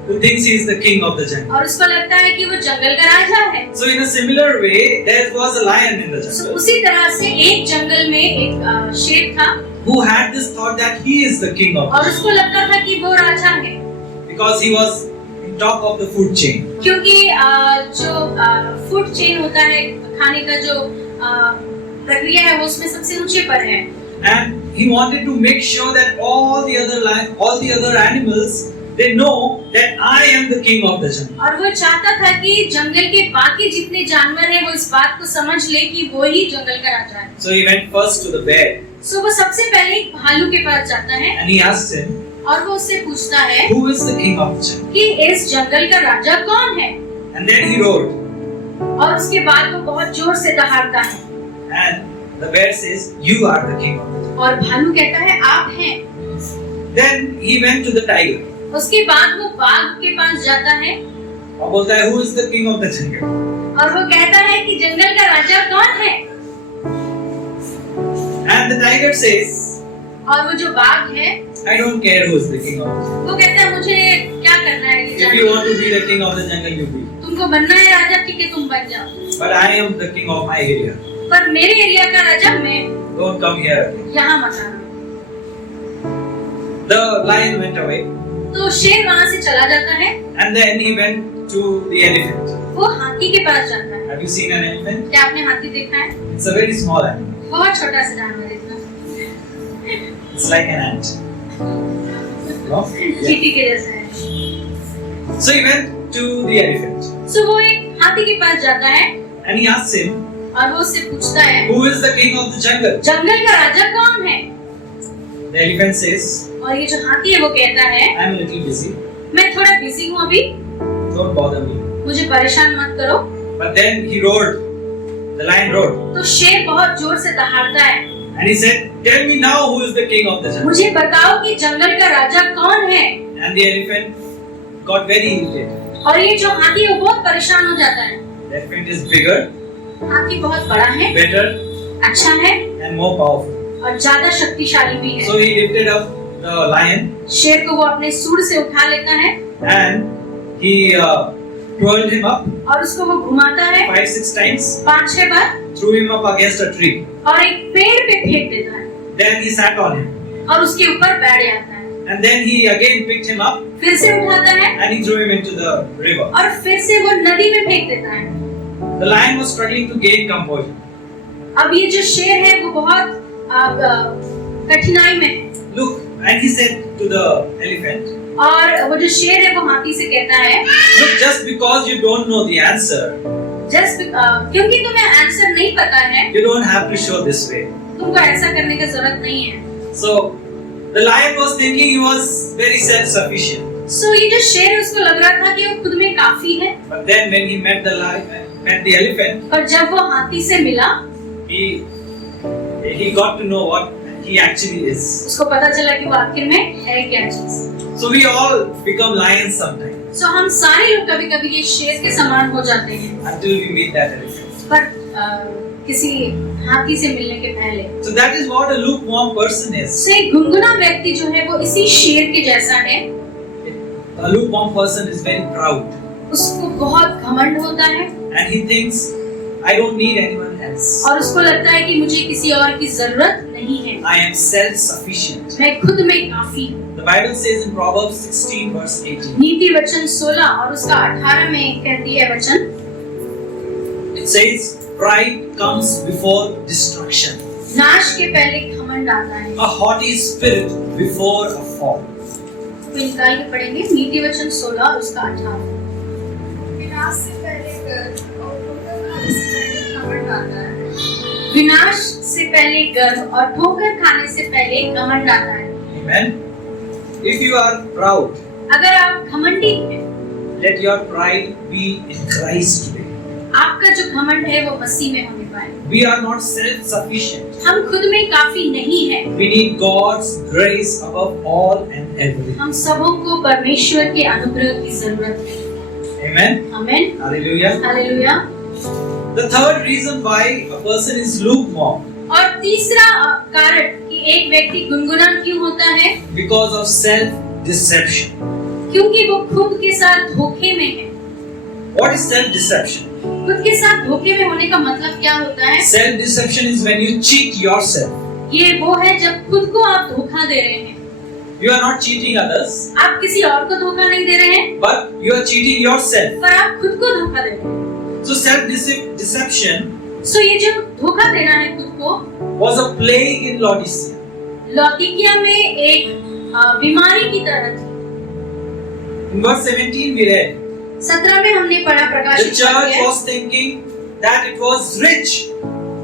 who thinks he is the king of the jungle. और उसको लगता है कि वो जंगल का राजा है। So in a similar way, there was a lion in the So, jungle उसी तरह से एक जंगल में एक शेर था who had this thought that he is the king of और the उसको लगता था कि वो राजा है jungle because he was in top of the food chain. क्योंकि जो फूड चेन होता है खाने का जो प्रक्रिया है वो उसमें सबसे ऊंचे पर है। And he wanted to make sure that all the other animals, they know that I am the king of the jungle. और वो चाहता था कि जंगल के बाकी जितने जानवर हैं वो इस बात को समझ ले कि वो ही जंगल का राजा है। So he went first to the bear सो वो सबसे पहले एक भालू के पास जाता है and he asked him, और वो उससे पूछता है who is the king of the jungle? कि इस जंगल का राजा कौन है? And then he roared, और उसके बाद वो बहुत जोर से दहाड़ता है and the bear says, you are the king of the jungle. और भालू कहता है आप हैं। Then he went to the tiger उसके बाद वो बाघ के पास जाता है और बोलता है, who is the king of the jungle? और वो कहता है कि जंगल का राजा कौन है? And the tiger says, और वो जो बाघ है I don't care who is the king of the jungle. वो कहता है मुझे क्या करना है ये If you want जानना। to be the king of the jungle, you be. तुमको बनना है राजा, ठीक है तुम बन जाओ, But I am the king of my area. पर मेरे एरिया का राजा मैं हूँ, Don't come here again. यहाँ मत आना। The lion went away, तो शेर वहाँ से चला जाता है। and then he went to the elephant. वो हाथी के पास जाता है। Have you seen an elephant? क्या आपने हाथी देखा है? It's a very small animal. बहुत छोटा सा जानवर है इतना, It's like an ant. No? Yeah. चींटी के जैसा है। So he went to the elephant, सो वो एक हाथी के पास जाता है and he asked him, और वो उससे पूछता है who is the king of the jungle? जंगल का राजा कौन है? The elephant says, और ये जो हाथी है वो कहता है I'm a little busy. मैं थोड़ा बिजी हूँ अभी, Don't bother me. मुझे परेशान मत करो। But then he roared. The lion roared, तो शेर बहुत जोर से दहाड़ता है, and he said, tell me now who is the king of the jungle? मुझे बताओ कि जंगल का राजा कौन है? And the elephant got very irritated. और ये जो हाथी है वो बहुत परेशान हो जाता है। The elephant is bigger, हाथी बहुत बड़ा है, better, अच्छा है and more powerful. और ज्यादा शक्तिशाली भी है। So he lifted up the lion शेर को वो अपने सूंड से उठा लेता है and he twirled him up और उसको वो घुमाता है 5-6 times, 5-6 bar threw him up against a tree. और एक पेड़ पे फेंक देता है Then he sat on him, और उसके ऊपर बैठ जाता है। and then he again picked him up फिर से उठाता है and he threw him into the river. और फिर से वो नदी में फेंक देता है। The lion was struggling to gain composure. अब ये जो शेर है वो बहुत कठिनाई में है Look, and he said to the elephant, और वो जो शेर है वो हाथी से कहता है look, just because you don't know the answer, क्योंकि तुम्हें आंसर नहीं पता है you don't have to show this way. तुमको ऐसा करने की जरूरत नहीं है। So the lion was thinking he was very self-sufficient. सो ये जो शेर है उसको लग रहा था कि वो खुद में काफी है, But then when he met the elephant, पर जब वो हाथी से मिला he got to know what he actually is. उसको पता चला कि वो आखिर में है क्या चीज। So we all become lions sometimes सो हम सारे लोग कभी कभी ये शेर के समान हो जाते हैं, until we meet that elephant. पर किसी हाथी से मिलने के पहले। So that is what a lukewarm person is. से गुनगुना व्यक्ति जो है वो इसी शेर के जैसा है। A lukewarm person is very proud उसको बहुत घमंड होता है and he thinks, I don't need anyone else. और उसको लगता है कि मुझे किसी और की जरूरत नहीं है, I am self-sufficient. मैं खुद में काफी हूँ। The Bible says in Proverbs 16 verse 18. नीति वचन 16 और उसका 18 में कहती है वचन, It says, pride comes before destruction. नाश के पहले घमंड आता है। A haughty spirit before a fall. तो निकाल के पढ़ेंगे नीति वचन 16 और उसका 18। विनाश से पहले गर्व और ठोकर खाने से पहले घमंड आता है। विनाश से पहले गर्व और ठोकर खाने से पहले घमंड आता है। Amen. If you are proud, अगर आप घमंडी हैं, let your pride be in Christ today. आपका जो घमंड है वो मसीह में होने पाए। We are not self-sufficient. हम खुद में काफी नहीं हैं। We need God's grace above all and everything. हम सबों को परमेश्वर के अनुग्रह की जरूरत है। Amen. आमीन। Hallelujah. Hallelujah. The third reason why a person is lukewarm, और तीसरा कारण कि एक व्यक्ति गुनगुना क्यों होता है, because of self-deception. क्योंकि वो खुद के साथ धोखे में है। What is self-deception? खुद के साथ धोखे में होने का मतलब क्या होता है? Self-deception is when you cheat yourself. ये वो है जब खुद को आप धोखा दे रहे हैं। You are not cheating others, आप किसी और को धोखा नहीं दे रहे हैं, but you are cheating yourself. पर आप खुद को धोखा दे रहे हैं। So self-deception सो ये जो धोखा देना है खुद को, was a plague in Laodicea. लौदीकिया में एक बीमारी की तरह थी। In verse 17 we read, 17 में हमने पढ़ा the प्रकाशित church वाक्य, was thinking that it was rich.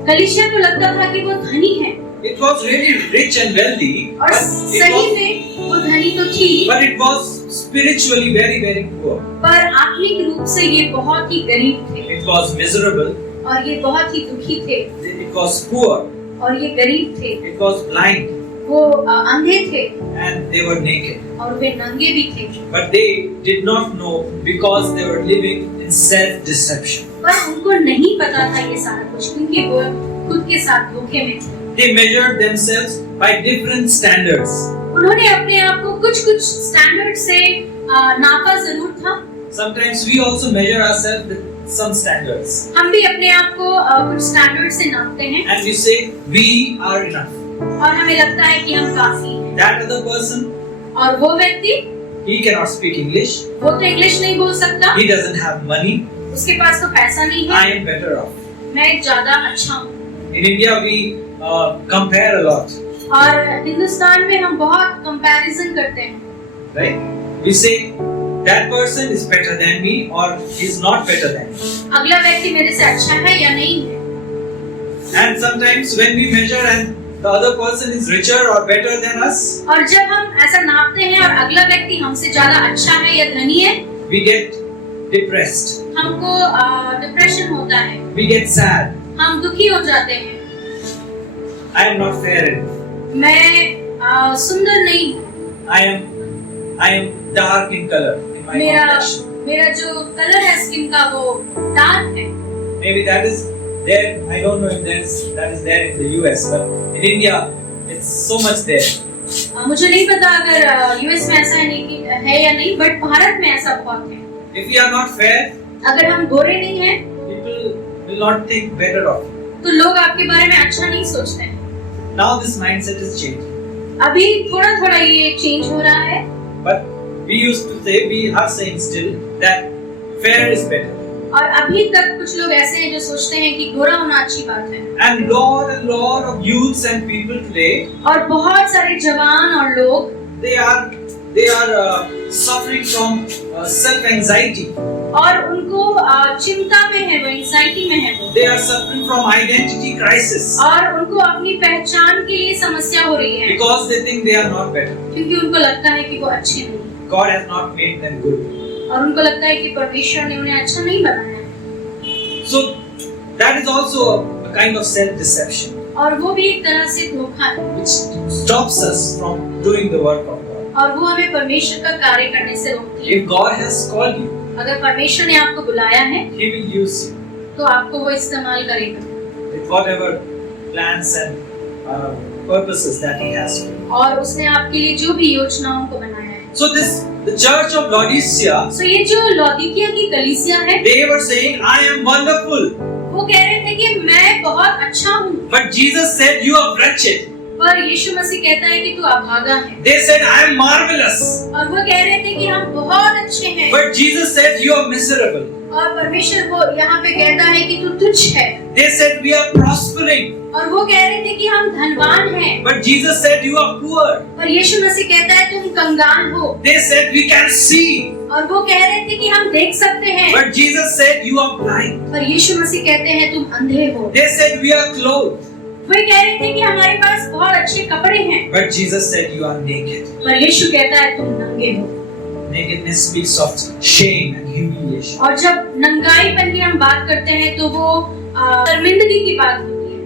कलीसिया को लगता था कि वो धनी है It was really rich and wealthy, और सही में वो धनी तो थी, but it was spiritually very, very poor. पर आत्मिक रूप से ये बहुत ही गरीब थे It was miserable. और ये बहुत ही दुखी थे It was poor. और ये गरीब थे, It was blind, वो अंधे थे and they were naked. और वे नंगे भी थे, But they did not know because they were living in self-deception. पर उनको नहीं पता था ये सारा कुछ, क्योंकि वो खुद के साथ धोखे में थे। They measured themselves by different standards. उन्होंने अपने आप को कुछ स्टैंडर्ड से नापा जरूर था। Sometimes we also measure ourselves with some standards, हम भी अपने आप को कुछ स्टैंडर्ड से नापते हैं and we say we are enough. और हमें लगता है कि हम काफी हैं। That other person, और वो व्यक्ति, he cannot speak English. वो तो इंग्लिश नहीं बोल सकता, He doesn't have money. उसके पास तो पैसा नहीं है, I am better off. मैं ज्यादा अच्छा हूँ। In India, we compare a lot, और हिंदुस्तान में हम बहुत कंपैरिजन करते हैं, right? We say that person is better than me or he is not better than me. अगला व्यक्ति मेरे से अच्छा है या नहीं है। And sometimes when we measure and the other person is richer or better than us, और जब हम ऐसा नापते हैं और अगला व्यक्ति हमसे ज्यादा अच्छा है या धनी है, we get depressed. हमको डिप्रेशन होता है, We get sad. हम दुखी हो जाते हैं। I am not fair enough. मैं सुंदर नहीं हूँ, I am dark in color in my complexion. मेरा जो कलर है स्किन का वो डार्क है। Maybe that is there. I don't know if that is there in the US, but in India it's so much there. मुझे नहीं पता अगर यूएस में ऐसा है या नहीं, बट भारत में ऐसा बहुत है। If we are not fair, अगर हम गोरे नहीं हैं, people will not think better of you. तो लोग आपके बारे में अच्छा नहीं सोचते हैं। Now this mindset is changing. अभी थोड़ा थोड़ा ये चेंज हो रहा है, But we are saying still that fair is better. और अभी तक कुछ लोग ऐसे हैं जो सोचते हैं कि गोरा होना अच्छी बात है। And lot of youths and people today, और बहुत सारे जवान और लोग they are suffering from self-anxiety. और उनको चिंता में है, वो एंजाइटी में है वो, They are suffering from identity crisis और उनको अपनी पहचान के लिए समस्या हो रही है, because they think they are not better. क्योंकि उनको लगता है कि वो अच्छे नहीं, God has not made them good. और उनको लगता है कि परमेश्वर ने उन्हें अच्छा नहीं बनाया है। So that is also a kind of self-deception. और वो भी एक तरह से धोखा है, which stops us from doing the work of God. और वो हमें परमेश्वर का कार्य करने से रोकती है। If God has called you, अगर परमेश्वर ने आपको बुलाया है He will use you तो आपको वो इस्तेमाल करेगा with whatever plans and purposes that He has for you. और उसने आपके लिए जो भी योजनाओं को बनाया है। So the church of Laodicea, सो ये जो लौदीकिया की कलीसिया है, they were saying, "I am wonderful," वो कह रहे थे कि मैं बहुत अच्छा हूँ, but Jesus said, "You are wretched." पर यीशु मसीह कहता है कि तू अभागा है। They said, "I am marvelous," और वो कह रहे थे कि हम बहुत अच्छे हैं, but Jesus said, "You are miserable." और परमेश्वर वो यहाँ पे कहता है कि तू तुच्छ है। They said, "We are prospering," और वो कह रहे थे कि हम धनवान हैं, but Jesus said, "You are poor." और यीशु मसीह कहता है तुम कंगाल हो। They said, "We can see," और वो कह रहे थे कि हम देख सकते हैं, but Jesus said, "You are blind." पर यीशु मसीह कहते हैं तुम अंधे हो। They said, "We are clothed," वो कह रहे थे कि हमारे पास बहुत अच्छे कपड़े हैं, but Jesus said, "You are naked." पर यीशु कहता है तुम नंगे हो। Nakedness speaks of shame and humiliation. और जब नंगाईपन की हम बात करते हैं तो वो शर्मिंदगी की बात होती है।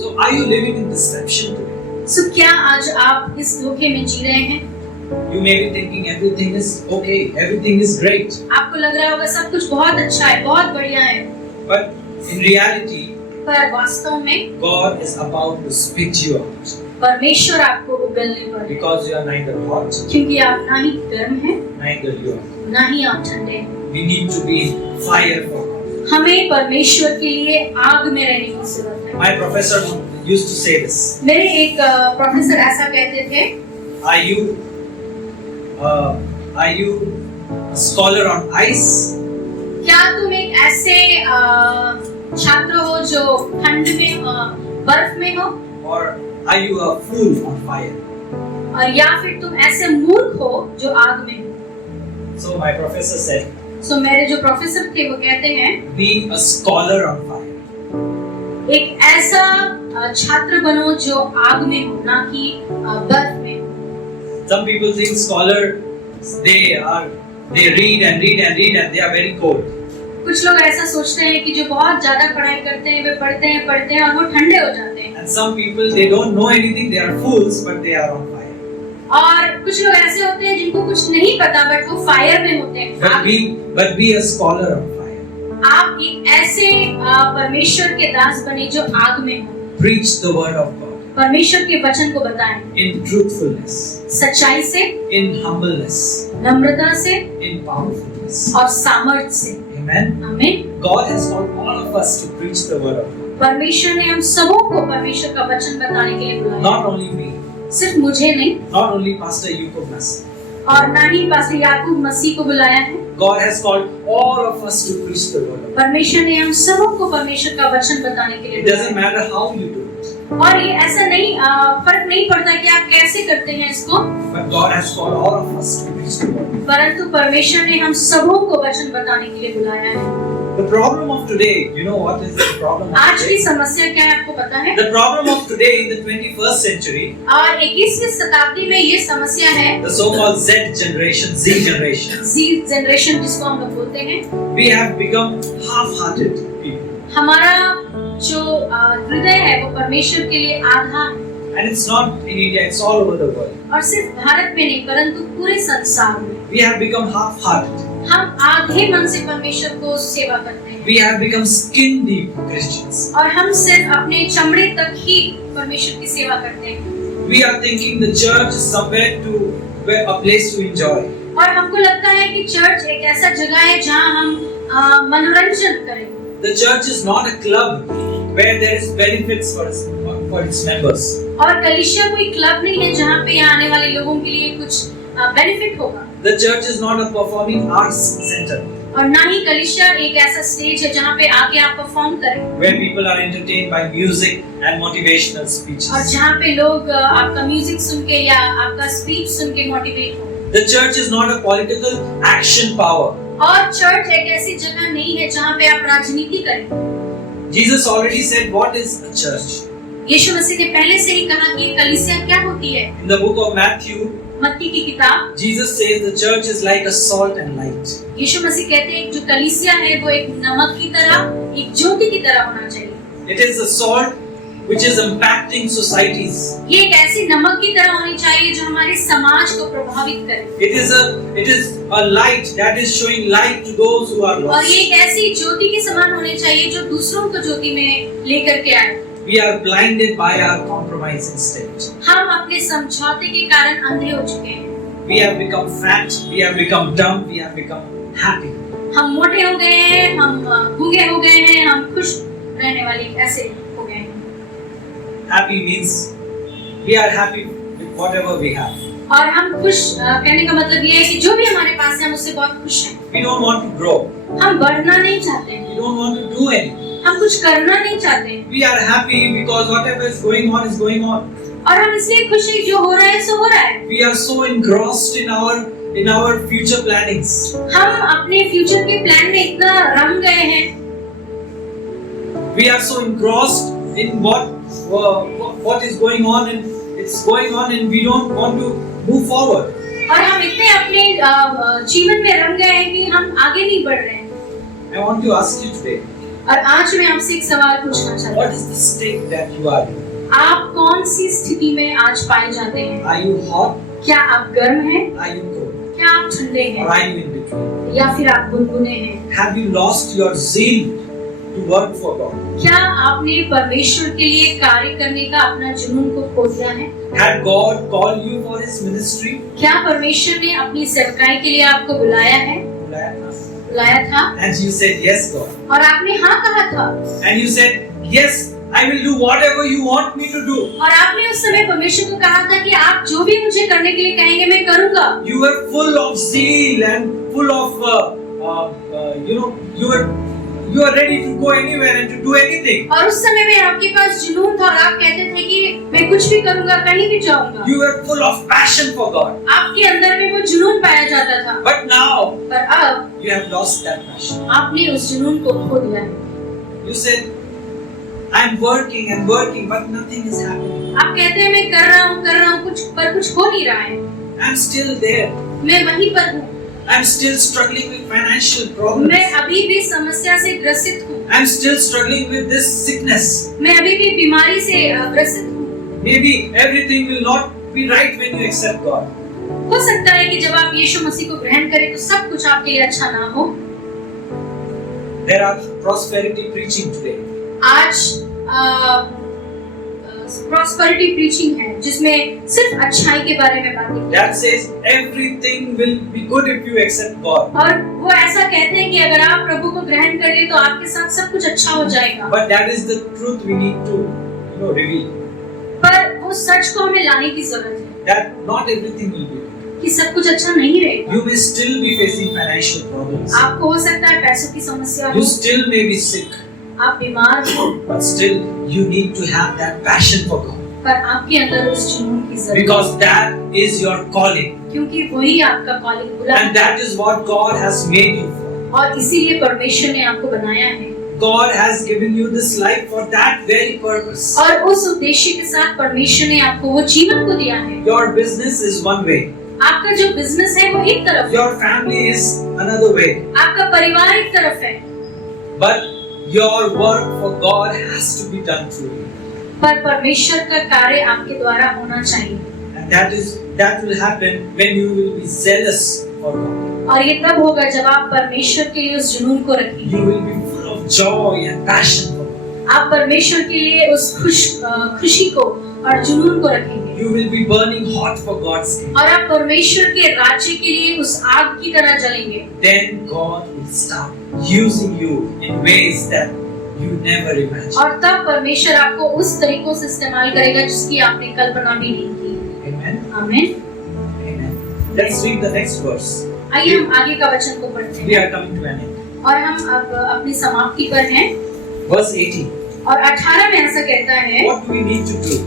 So, are you living in deception today? सो क्या आज आप इस धोखे में जी रहे हैं? You may be thinking everything is okay, everything is great, आपको लग रहा होगा सब कुछ बहुत अच्छा है, बहुत बढ़िया है, but in reality, पर वास्तव में God is about to spit you out परमेश्वर आपको उगलने पर है, because you are neither hot, क्योंकि आप ना ही गर्म हैं, neither you are. ना ही आप ठंडे हैं। We need to be fire for God. हमें परमेश्वर के लिए आग में रहने की जरूरत है। My professor used to say this. मेरे एक प्रोफेसर ऐसा कहते थे, Are you a scholar on ice, क्या तुम एक ऐसे छात्र हो जो ठंड में बर्फ में हो, or are you a fool on fire? और या फिर तुम ऐसे मूर्ख हो जो आग में हो? So my professor said, सो मेरे जो प्रोफेसर थे वो कहते हैं be a scholar on fire. एक ऐसा छात्र बनो जो आग में हो, ना कि बर्फ में हो। Some people think scholars they read and read and read and they are very cold. कुछ लोग ऐसा सोचते हैं कि जो बहुत ज्यादा पढ़ाई करते हैं वे पढ़ते हैं और वो ठंडे हो जाते हैं। And some people they don't know anything, they are fools, but they are on fire. और कुछ लोग ऐसे होते हैं जिनको कुछ नहीं पता बट वो फायर में होते हैं। But be a scholar on fire. आप एक ऐसे परमेश्वर के दास बने जो आग में हो। Preach the word of God परमेश्वर के वचन को बताएं, in truthfulness, सच्चाई से, in humbleness, नम्रता से in powerfulness. और सामर्थ्य से। Amen. आमीन। God has called all of us to preach the word of God. परमेश्वर ने हम सबों को परमेश्वर का वचन बताने के लिए बुलाया। Not only me, सिर्फ मुझे नहीं, not only Pastor Yukub Nasi. और ना ही पास्टर याकूब मसीह को बुलाया है। God has called all of us to preach the word of God. परमेश्वर ने हम सबों को परमेश्वर का वचन बताने के लिए It doesn't बुलाया। matter how you do it, और ये ऐसा नहीं फर्क नहीं पड़ता कि आप कैसे करते हैं इसको, but God has called all of us to preach the word. परंतु परमेश्वर ने हम सबों को वचन बताने के लिए बुलाया है। The problem of today, you know what is the problem of आज की today? समस्या क्या है आपको पता है? The problem of today in the 21st century, और 21वीं शताब्दी में ये समस्या है, the so-called Z generation, Z generation जिसको हम लोग बोलते हैं। we have become half-hearted people. हमारा जो हृदय है वो परमेश्वर के लिए आधा है, And it's not in India, it's all over the world. और सिर्फ भारत में नहीं परंतु पूरे संसार में We have become half-hearted. हम आधे मन से परमेश्वर को सेवा करते हैं, We have become skin-deep Christians. और हम सिर्फ अपने चमड़े तक ही परमेश्वर की सेवा करते हैं। We are thinking the church is somewhere a place to enjoy. और हमको लगता है कि चर्च एक ऐसा जगह है जहाँ हम मनोरंजन करें। The church is not a club where there is benefits for its members. और कलीसिया कोई क्लब नहीं है जहाँ पे यहाँ आने वाले लोगों के लिए कुछ बेनिफिट होगा। The church is not a performing arts center और ना ही कलीसिया एक ऐसा स्टेज है जहाँ पे आके आप परफॉर्म करें, where people are entertained by music and motivational और speeches. जहाँ पे लोग आपका म्यूजिक सुन के या आपका स्पीच सुन के मोटिवेट हो। The church is not a political action power. और चर्च एक ऐसी जगह नहीं है जहाँ पे आप राजनीति करें। Jesus already said what is a church. यीशु मसीह ने पहले से ही कहा कि कलीसिया क्या होती है। In the book of Matthew, मत्ती की किताब Jesus says the church is like a salt and light. यीशु मसीह कहते हैं जो कलीसिया है वो एक नमक की तरह, एक ज्योति की तरह होना चाहिए। It is a salt which is impacting societies. ये एक ऐसी नमक की तरह होनी चाहिए जो हमारे समाज को प्रभावित करे। It is a light that is showing light to those who are और lost. ये एक ऐसी ज्योति के समान होनी चाहिए जो दूसरों को ज्योति में लेकर के आए। We are blinded by our compromising state. हम अपने समझौते के कारण अंधे हो चुके हैं। We have become fat, we have become dumb, we have become happy. हम मोटे हो गए हैं, हम गूंगे हो गए हैं, हम खुश रहने वाले ऐसे हो गए हैं। Happy means we are happy with whatever we have. और हम खुश कहने का मतलब ये है कि जो भी हमारे पास है हम उससे बहुत खुश हैं। We don't want to grow. हम बढ़ना नहीं चाहते हैं, We don't want to do anything. हम कुछ करना नहीं चाहते हैं। We are happy because whatever is going on is going on. और हम इसलिए खुश हैं जो हो रहा है सो हो रहा है। We are so engrossed in our future plannings. हम अपने फ्यूचर के प्लान में इतना रम गए हैं। We are so engrossed in what is going on, and it's going on, and we don't want to move forward. और हम इतने अपने जीवन में रम गए हैं कि हम आगे नहीं बढ़ रहे हैं। I want to ask you today, और आज मैं आपसे एक सवाल पूछना चाहती what हूँ। is the state that you are in? आप कौन सी स्थिति में आज पाए जाते हैं? Are you hot? क्या आप गर्म हैं? Are you cold? क्या आप ठंडे Or हैं? are you in between? या फिर आप गुनगुने हैं? Have you lost your zeal to work for God? क्या आपने परमेश्वर के लिए कार्य करने का अपना जुनून को खो दिया है? Had God called you for His ministry? क्या परमेश्वर ने अपनी सेवकाई के लिए आपको बुलाया है? बुलाया था? And you said yes, God. और आपने हाँ कहा था? And you said yes, I will do whatever you want me to do. और आपने उस समय परमेश्वर को कहा था कि आप जो भी मुझे करने के लिए कहेंगे मैं करूंगा। You were full of zeal and full of you are ready to go anywhere and to do anything. और उस समय में आपके पास जुनून था और आप कहते थे कि मैं कुछ भी करूंगा, कहीं भी जाऊंगा। You were full of passion for God. आपके अंदर में वो जुनून पाया जाता था। But now पर अब you have lost that passion. आपने उस जुनून को खो दिया है। You said, I'm working and working, but nothing is happening. आप कहते हैं मैं कर रहा हूँ कुछ हो नहीं रहा है। I'm still there. मैं वहीं पर हूँ। I'm still struggling with financial problems. मैं अभी भी समस्या से ग्रसित हूँ। I'm still struggling with this sickness. मैं अभी भी बीमारी से ग्रसित हूँ। Maybe everything will not be right when you accept God. हो सकता है कि जब आप यीशु मसीह को ग्रहण करें तो सब कुछ आपके लिए अच्छा ना हो। There are prosperity preaching today. आज प्रॉस्पेरिटी प्रीचिंग है जिसमें सिर्फ अच्छाई के बारे में बातें की That says everything will be good if you accept God. और वो ऐसा कहते हैं कि अगर आप प्रभु को ग्रहण करें तो आपके साथ सब कुछ अच्छा हो जाएगा। But that is the truth we need to reveal. पर वो सच को हमें लाने की जरूरत है That not everything will be good. कि सब कुछ अच्छा नहीं रहेगा। You may still be facing financial problems. आपको हो सकता है पैसों की समस्या हो, You still may be sick. आप बीमार हो, But still, you need to have that passion for God. पर आपके अंदर उस जुनून की जरूरत Because that is your calling. है क्योंकि वही आपका कॉलिंग बुला And that is what God has made you for. और इसीलिए परमेश्वर ने आपको बनाया है God has given you this life for that very purpose. और उस उद्देश्य के साथ परमेश्वर ने आपको वो जीवन को दिया है। Your business is one way. आपका जो बिजनेस है वो एक तरफ है, Your family is another way. आपका परिवार एक तरफ है, But your work for God has to be done through you. पर परमेश्वर का कार्य आपके द्वारा होना चाहिए। And that will happen when you will be zealous for God. और ये तब होगा जब आप परमेश्वर के लिए उस जुनून को रखेंगे। You will be full of joy and passion for God. आप परमेश्वर के लिए उस खुशी को और जुनून को रखेंगे। You will be burning hot for God's kingdom. और आप परमेश्वर के राज्य के लिए उस आग की तरह जलेंगे। Then God will start using you in ways that you never imagined. और तब परमेश्वर आपको उस तरीकों से इस्तेमाल करेगा जिसकी आपने कल्पना भी नहीं की। Amen. आमीन। Amen. Let's read the next verse. आइए हम आगे का वचन को पढ़ते We हैं are coming to an end. और हम अब अपनी समाप्ति पर हैं। Verse 18. और 18 में ऐसा कहता है, What do we need to do?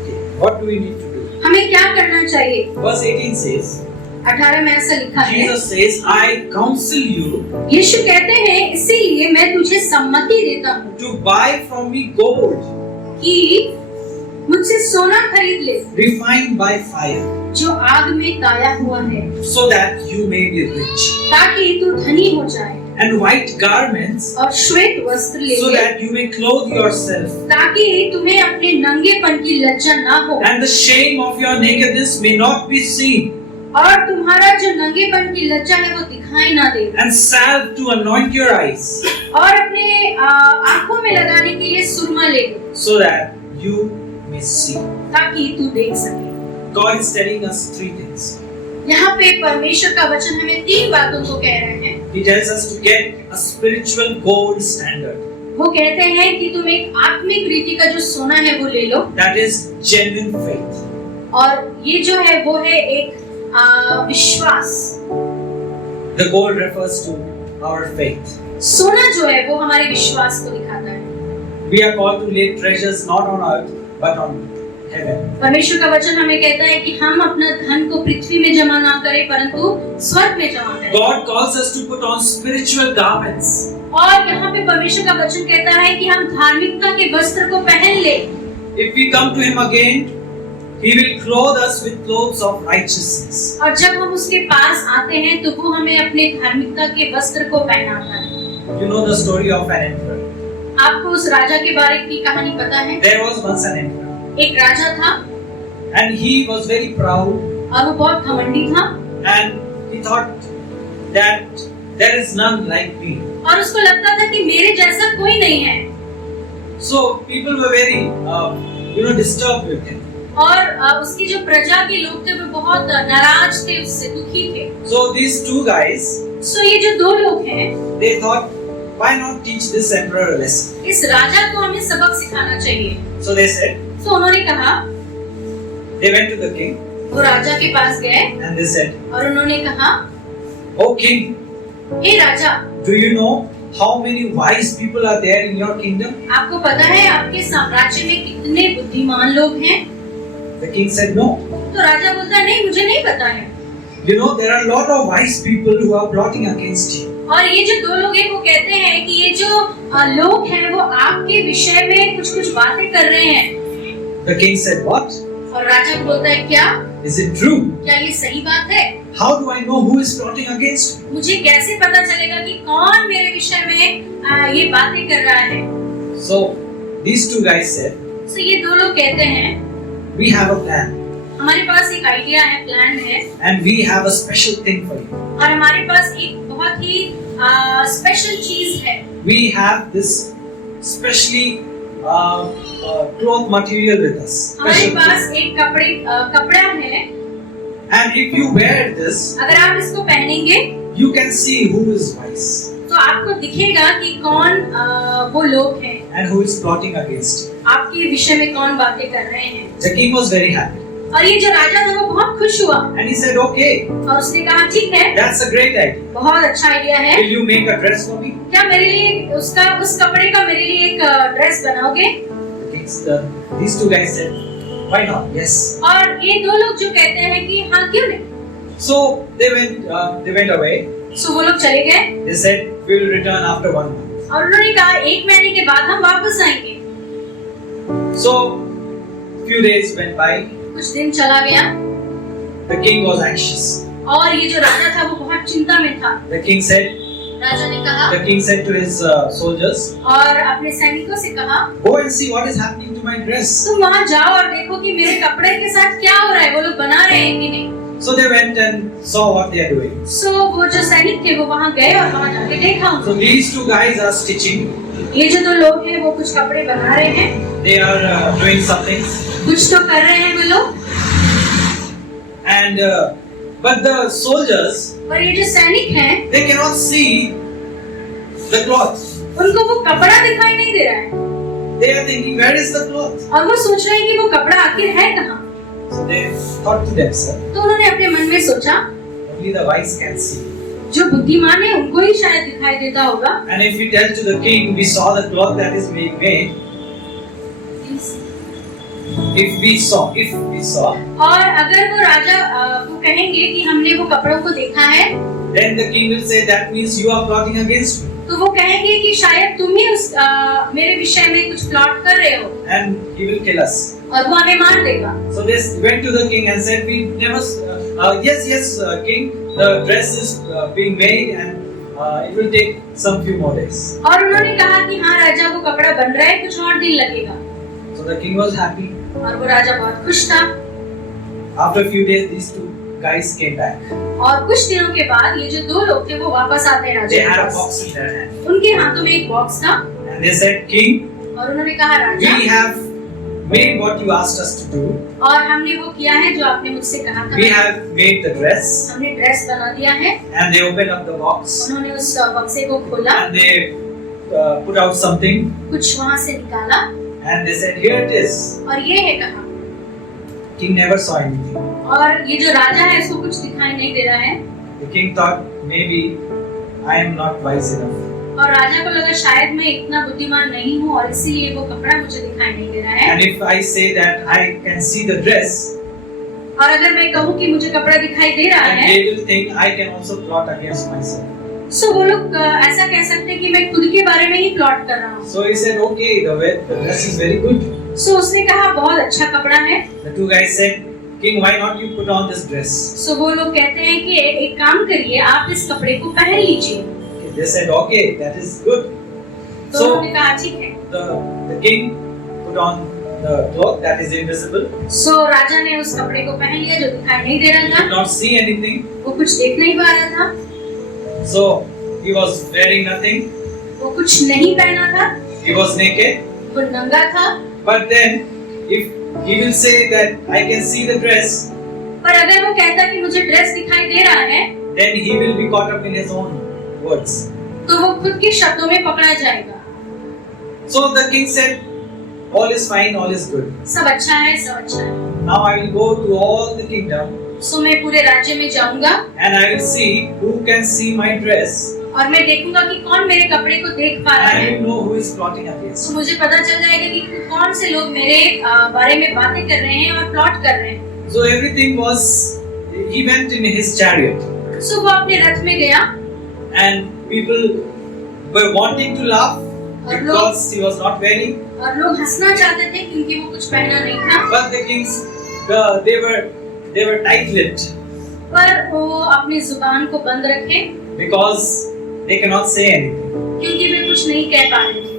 Okay. What do we need to do? हमें क्या करना चाहिए? Verse 18 says, 18 में ऐसा लिखा है, Jesus says, I counsel you यीशु कहते हैं इसीलिए मैं तुझे सम्मति देता हूँ to buy from me gold कि मुझसे सोना खरीद ले refined by fire, जो आग में ताया हुआ है, so that you may be rich, ताकि तू धनी हो जाए, and white garments, और श्वेत वस्त्र ले so ले, that you may clothe yourself, ताकि तुम्हें अपने नंगेपन की लज्जा ना हो, and the shame of your nakedness may not be seen, और तुम्हारा जो नंगेपन की लज्जा है वो दिखाई ना दे, and salve to anoint your eyes, और अपने आंखों में लगाने के लिए सुरमा ले ले, so that you may see. ताकि तू देख सके। God is telling us three things. यहाँ पे परमेश्वर का वचन हमें 3 बातों को कह रहे हैं। He tells us to get a spiritual gold standard, वो कहते हैं कि तुम एक आत्मिक रीति का जो सोना है वो ले लो, that is genuine faith. और ये जो है वो है एक विश्वास। The gold refers to our faith. सोना जो है वो हमारे विश्वास को दिखाता है। We are called to lay treasures not on earth but on heaven. परमेश्वर का वचन हमें कहता है कि हम अपना धन को पृथ्वी में जमा ना करें परंतु स्वर्ग में जमा करें। God calls us to put on spiritual garments. और यहाँ पे परमेश्वर का वचन कहता है कि हम धार्मिकता के वस्त्र को पहन ले। If we come to Him again, He will clothe us with clothes of righteousness. और जब हम उसके पास आते हैं तो वो हमें अपने धार्मिकता के वस्त्र को पहनाता है। You know the story of an emperor. आपको उस राजा के बारे की कहानी पता है? There was once an emperor, एक राजा था and he was very proud, और वो बहुत घमंडी था, and he thought that there is none like me. और उसको लगता था कि मेरे जैसा कोई नहीं है। So people were very, disturbed with him. और उसकी जो प्रजा के लोग थे वो बहुत नाराज थे उससे, दुखी थे। So these two guys, सो ये जो 2 लोग हैं, they thought, why not teach this emperor a lesson? इस राजा को हमें सबक सिखाना चाहिए। So they said, तो उन्होंने कहा, they went to the king वो राजा के पास गए and they said, और उन्होंने कहा, "Oh king, hey Raja, do you know how many wise people are there in your kingdom?" आपको पता है आपके साम्राज्य में कितने बुद्धिमान लोग हैं? The king said, "No. तो राजा बोलता है, नहीं, मुझे नहीं पता है। You know, there are a lot of wise people who are plotting against you." और ये जो 2 लोग हैं वो कहते हैं कि ये जो लोग हैं वो आपके विषय में कुछ बातें कर रहे हैं। The king said, "What? और राजा बोलता है, क्या? Is it true? क्या ये सही बात है? How do I know who is plotting against me?" मुझे कैसे पता चलेगा कि कौन मेरे विषय में ये बातें कर रहा है? So these two guys said, तो ये 2 लोग कहते हैं, "We have a plan, हमारे पास एक आइडिया है, प्लान है, and we have a special thing for you. और हमारे पास एक बहुत ही स्पेशल चीज है। We have this specially cloth material with us. हमारे Special पास cloth. एक कपड़ा है, And if you wear this, अगर आप इसको पहनेंगे you can see who is wise तो आपको दिखेगा कि कौन वो लोग हैं, and who is plotting against you." आपके विषय में कौन बातें कर रहे हैं। The king was very happy, और ये जो राजा था वो बहुत खुश हुआ and he said, "Okay, और उसने कहा, ठीक है, that's a great idea. बहुत अच्छा आइडिया है। Will you make a dress for me?" क्या मेरे लिए उस कपड़े का मेरे लिए एक ड्रेस बनाओगे? These two guys said, "Why not? Yes." और ये 2 लोग जो कहते हैं कि हाँ, क्यों नहीं? So they went away. सो वो लोग चले गए They said, "We will return after 1 month." और उन्होंने कहा 1 महीने के बाद हम वापस आएंगे। So few days went by. कुछ दिन चला गया The king was anxious. और ये जो राजा था वो बहुत चिंता में था। The king said to his soldiers, और अपने सैनिकों से कहा, "Go and see what is happening to my dress." तुम वहाँ जाओ और देखो कि मेरे कपड़े के साथ क्या हो रहा है, वो लोग बना रहे हैं कि नहीं। So they went and saw what they are doing. सो वो जो सैनिक थे वो वहाँ गए और वहाँ जाके देखा। So these two guys are stitching. ये जो 2 लोग हैं वो कुछ कपड़े बना रहे हैं, They are doing something. कुछ तो कर रहे हैं वो लोग। And but the soldiers, और ये जो सैनिक हैं they cannot see the cloth. उनको वो कपड़ा दिखाई नहीं दे रहा है They are thinking, where is the cloth? और वो सोच रहे हैं कि वो कपड़ा आखिर है कहाँ। So they thought to themselves, तो उन्होंने अपने मन में सोचा, only the wise can see. जो बुद्धिमान है उनको ही शायद दिखाई देता होगा। And if we tell to the king, we saw the cloth that is being made. If we saw, और अगर वो राजा को कहेंगे कि हमने वो कपड़ों को देखा है, then the king will say, that means you are plotting against me. तो वो कहेंगे कि शायद तुम ही मेरे विषय में कुछ प्लॉट कर रहे हो, And he will kill us. और वो हमें मार देगा। So they went to the king and said, "We never, yes, king, the dress is being made and it will take some few more days." और उन्होंने कहा कि हाँ राजा, वो कपड़ा बन रहा है, कुछ और दिन लगेगा। So the king was happy. और वो राजा बहुत खुश था। After a few days, these two guys came back. और कुछ दिनों के बाद ये जो दो लोग थे वो वापस आते हैं राजा They के had a pass. box in their hand. उनके हाथों में एक बॉक्स था And they said, "King, और उन्होंने कहा राजा, we have made what you asked us to do. और हमने वो किया है जो आपने मुझसे कहा था। We have made the dress." हमने ड्रेस बना दिया है। And they opened up the box उन्होंने उस बक्से को खोला, and they put out something कुछ वहाँ से निकाला and they said, "Here it is." और ये है कहा। King never saw anything. और ये जो राजा है इसको कुछ दिखाई नहीं दे रहा है। The king thought, maybe I am not wise enough. और राजा को लगा शायद मैं इतना बुद्धिमान नहीं हूँ और इसीलिए वो कपड़ा मुझे दिखाई नहीं दे रहा है। And if I say that I can see the dress, और अगर मैं कहूँ कि मुझे कपड़ा दिखाई दे रहा then है, they will think I can also plot against myself. सो वो लोग ऐसा कह सकते हैं कि मैं खुद के बारे में ही प्लॉट कर रहा हूँ। So he said, "Okay, the dress is very good." सो उसने कहा बहुत अच्छा कपड़ा है। The two guys said, "King, why not you put on this dress?" सो वो लोग कहते हैं कि एक काम करिए, आप इस कपड़े को पहन लीजिए। They said, "Okay, that is good." तो So उन्होंने कहा ठीक है। the king put on the cloth that is invisible. सो राजा ने उस कपड़े को पहन लिया जो दिखाई नहीं दे He रहा could था, not see anything. वो कुछ देख नहीं पा रहा था, So he was wearing nothing. वो कुछ नहीं पहना था, He was naked. वो नंगा था। But then, if he will say that I can see the dress, पर अगर वो कहता कि मुझे ड्रेस दिखाई दे रहा है, then he will be caught up in his own words. तो वो खुद के शब्दों में पकड़ा जाएगा। So the king said, "All is fine, all is good. सब अच्छा है, सब अच्छा है। Now I will go to all the kingdom सो मैं पूरे राज्य में जाऊंगा and I will see who can see my dress और मैं देखूंगा कि कौन मेरे कपड़े को देख पा and रहा I है। will know who is plotting against तो me." मुझे पता चल जाएगा कि कौन से लोग मेरे बारे में बातें कर रहे हैं और प्लॉट कर रहे हैं। So everything was, he went in his chariot सो वो अपने रथ में गया and people were wanting to laugh because he was not wearing, और लोग हंसना चाहते थे क्योंकि वो कुछ पहना नहीं था, but the kings, they were tight-lipped पर वो अपनी जुबान को बंद रखे because they cannot say anything. क्योंकि वे कुछ नहीं कह पा रहे थे।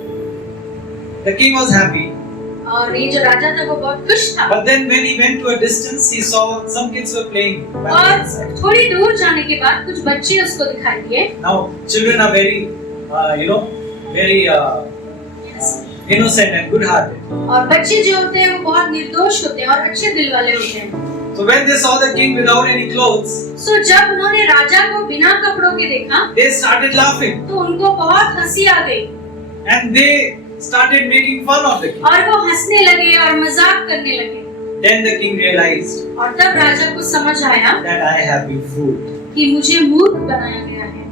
The king was happy, और ये जो राजा था वो बहुत खुश था। but then when he went to a distance, he saw some kids were playing back और inside. थोड़ी दूर जाने के बाद कुछ बच्चे उसको दिखाई दिए। Now children are very, very innocent and good-hearted. और बच्चे जो होते हैं वो बहुत निर्दोष होते हैं और अच्छे दिल वाले होते हैं। So when they saw the king without any clothes, सो जब उन्होंने राजा को बिना कपड़ों के देखा they started laughing तो उनको बहुत हंसी आ गई and they started making fun of the king. और वो हंसने लगे और मजाक करने लगे। Then the king realized और तब राजा को समझ आया that I have been fooled, कि मुझे मूर्ख बनाया गया है।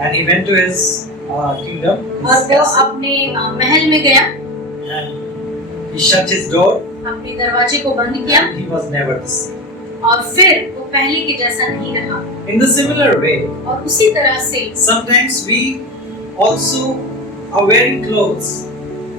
and he went to his kingdom, और his वो castle, अपने महल में गया, and he shut his door, अपने दरवाजे को बंद किया and he was never the same. और फिर वो पहले के जैसा नहीं रहा। In the similar way, और उसी तरह से sometimes we also are wearing clothes.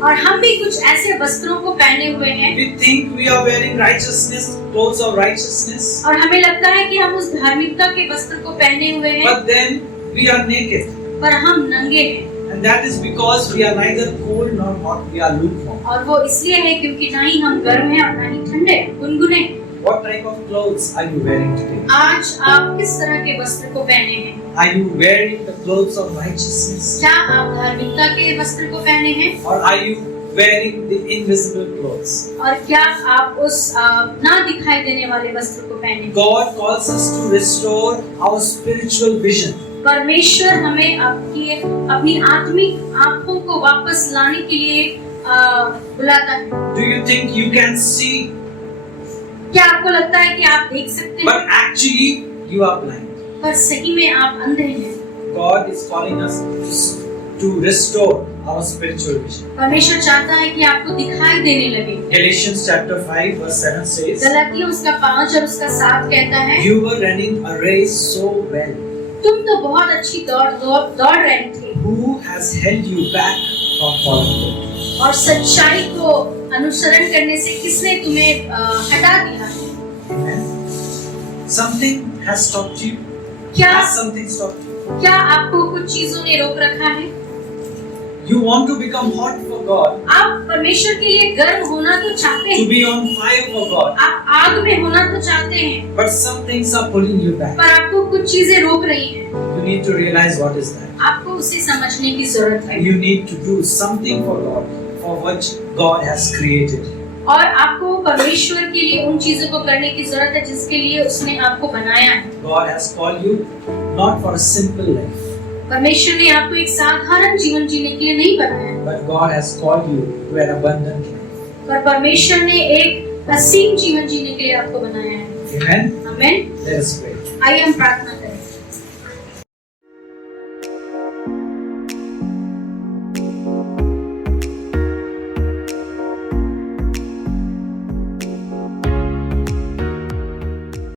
और हम भी कुछ ऐसे वस्त्रों को पहने हुए हैं We think we are wearing righteousness, clothes of righteousness, और हमें लगता है कि हम उस धार्मिकता के वस्त्र को पहने हुए हैं, but then we are naked. पर हम नंगे हैं। And that is because we are neither cold nor hot, we are lukewarm. और वो इसलिए है क्योंकि ना ही हम गर्म हैं और ना ही ठंडे हैं, गुनगुने। What type of clothes are you wearing today? आज आप किस तरह के वस्त्र को पहने हैं? Are you wearing the clothes of righteousness? क्या आप धार्मिकता के वस्त्र को पहने हैं? Or are you wearing the invisible clothes? और क्या आप उस ना दिखाई देने वाले वस्त्र को पहने हैं? God calls us to restore our spiritual vision. परमेश्वर हमें अपनी आत्मिक आंखों को वापस लाने के लिए बुलाता है। Do you think you can see, क्या आपको लगता है कि आप देख सकते हैं, but actually you are blind? पर सही में आप अंधे हैं? God is calling us to restore our spiritual vision. परमेश्वर चाहता है कि आपको दिखाई देने लगे। Galatians chapter 5 verse 7 says, गलातियों उसका 5 और उसका 7 कहता है, "You were running a race so well. तुम तो बहुत अच्छी दौड़ रहे थे Who has held you back from falling?" और सच्चाई को अनुसरण करने से किसने तुम्हें हटा दिया है? Amen. Something has stopped you. क्या Has something stopped you? क्या आपको कुछ चीजों ने रोक रखा है? You want to become hot for God, आप परमेश्वर के लिए गर्म होना तो चाहते to हैं, be on fire for God, आप आग में होना तो चाहते हैं, but some things are pulling you back. पर आपको कुछ चीजें रोक रही हैं। You need to realize what is that. आपको उसे समझने की जरूरत है You need to do something for God, for which God has created. और आपको परमेश्वर के लिए उन चीजों को करने की जरूरत है जिसके लिए उसने आपको बनाया है। God has called you not for a simple life, परमेश्वर ने आपको एक साधारण जीवन जीने के लिए नहीं बनाया, but God has called you to an abundant life. पर परमेश्वर ने एक असीम जीवन जीने के लिए आपको बनाया है। Amen. आमीन। Let us pray. आइए हम प्रार्थना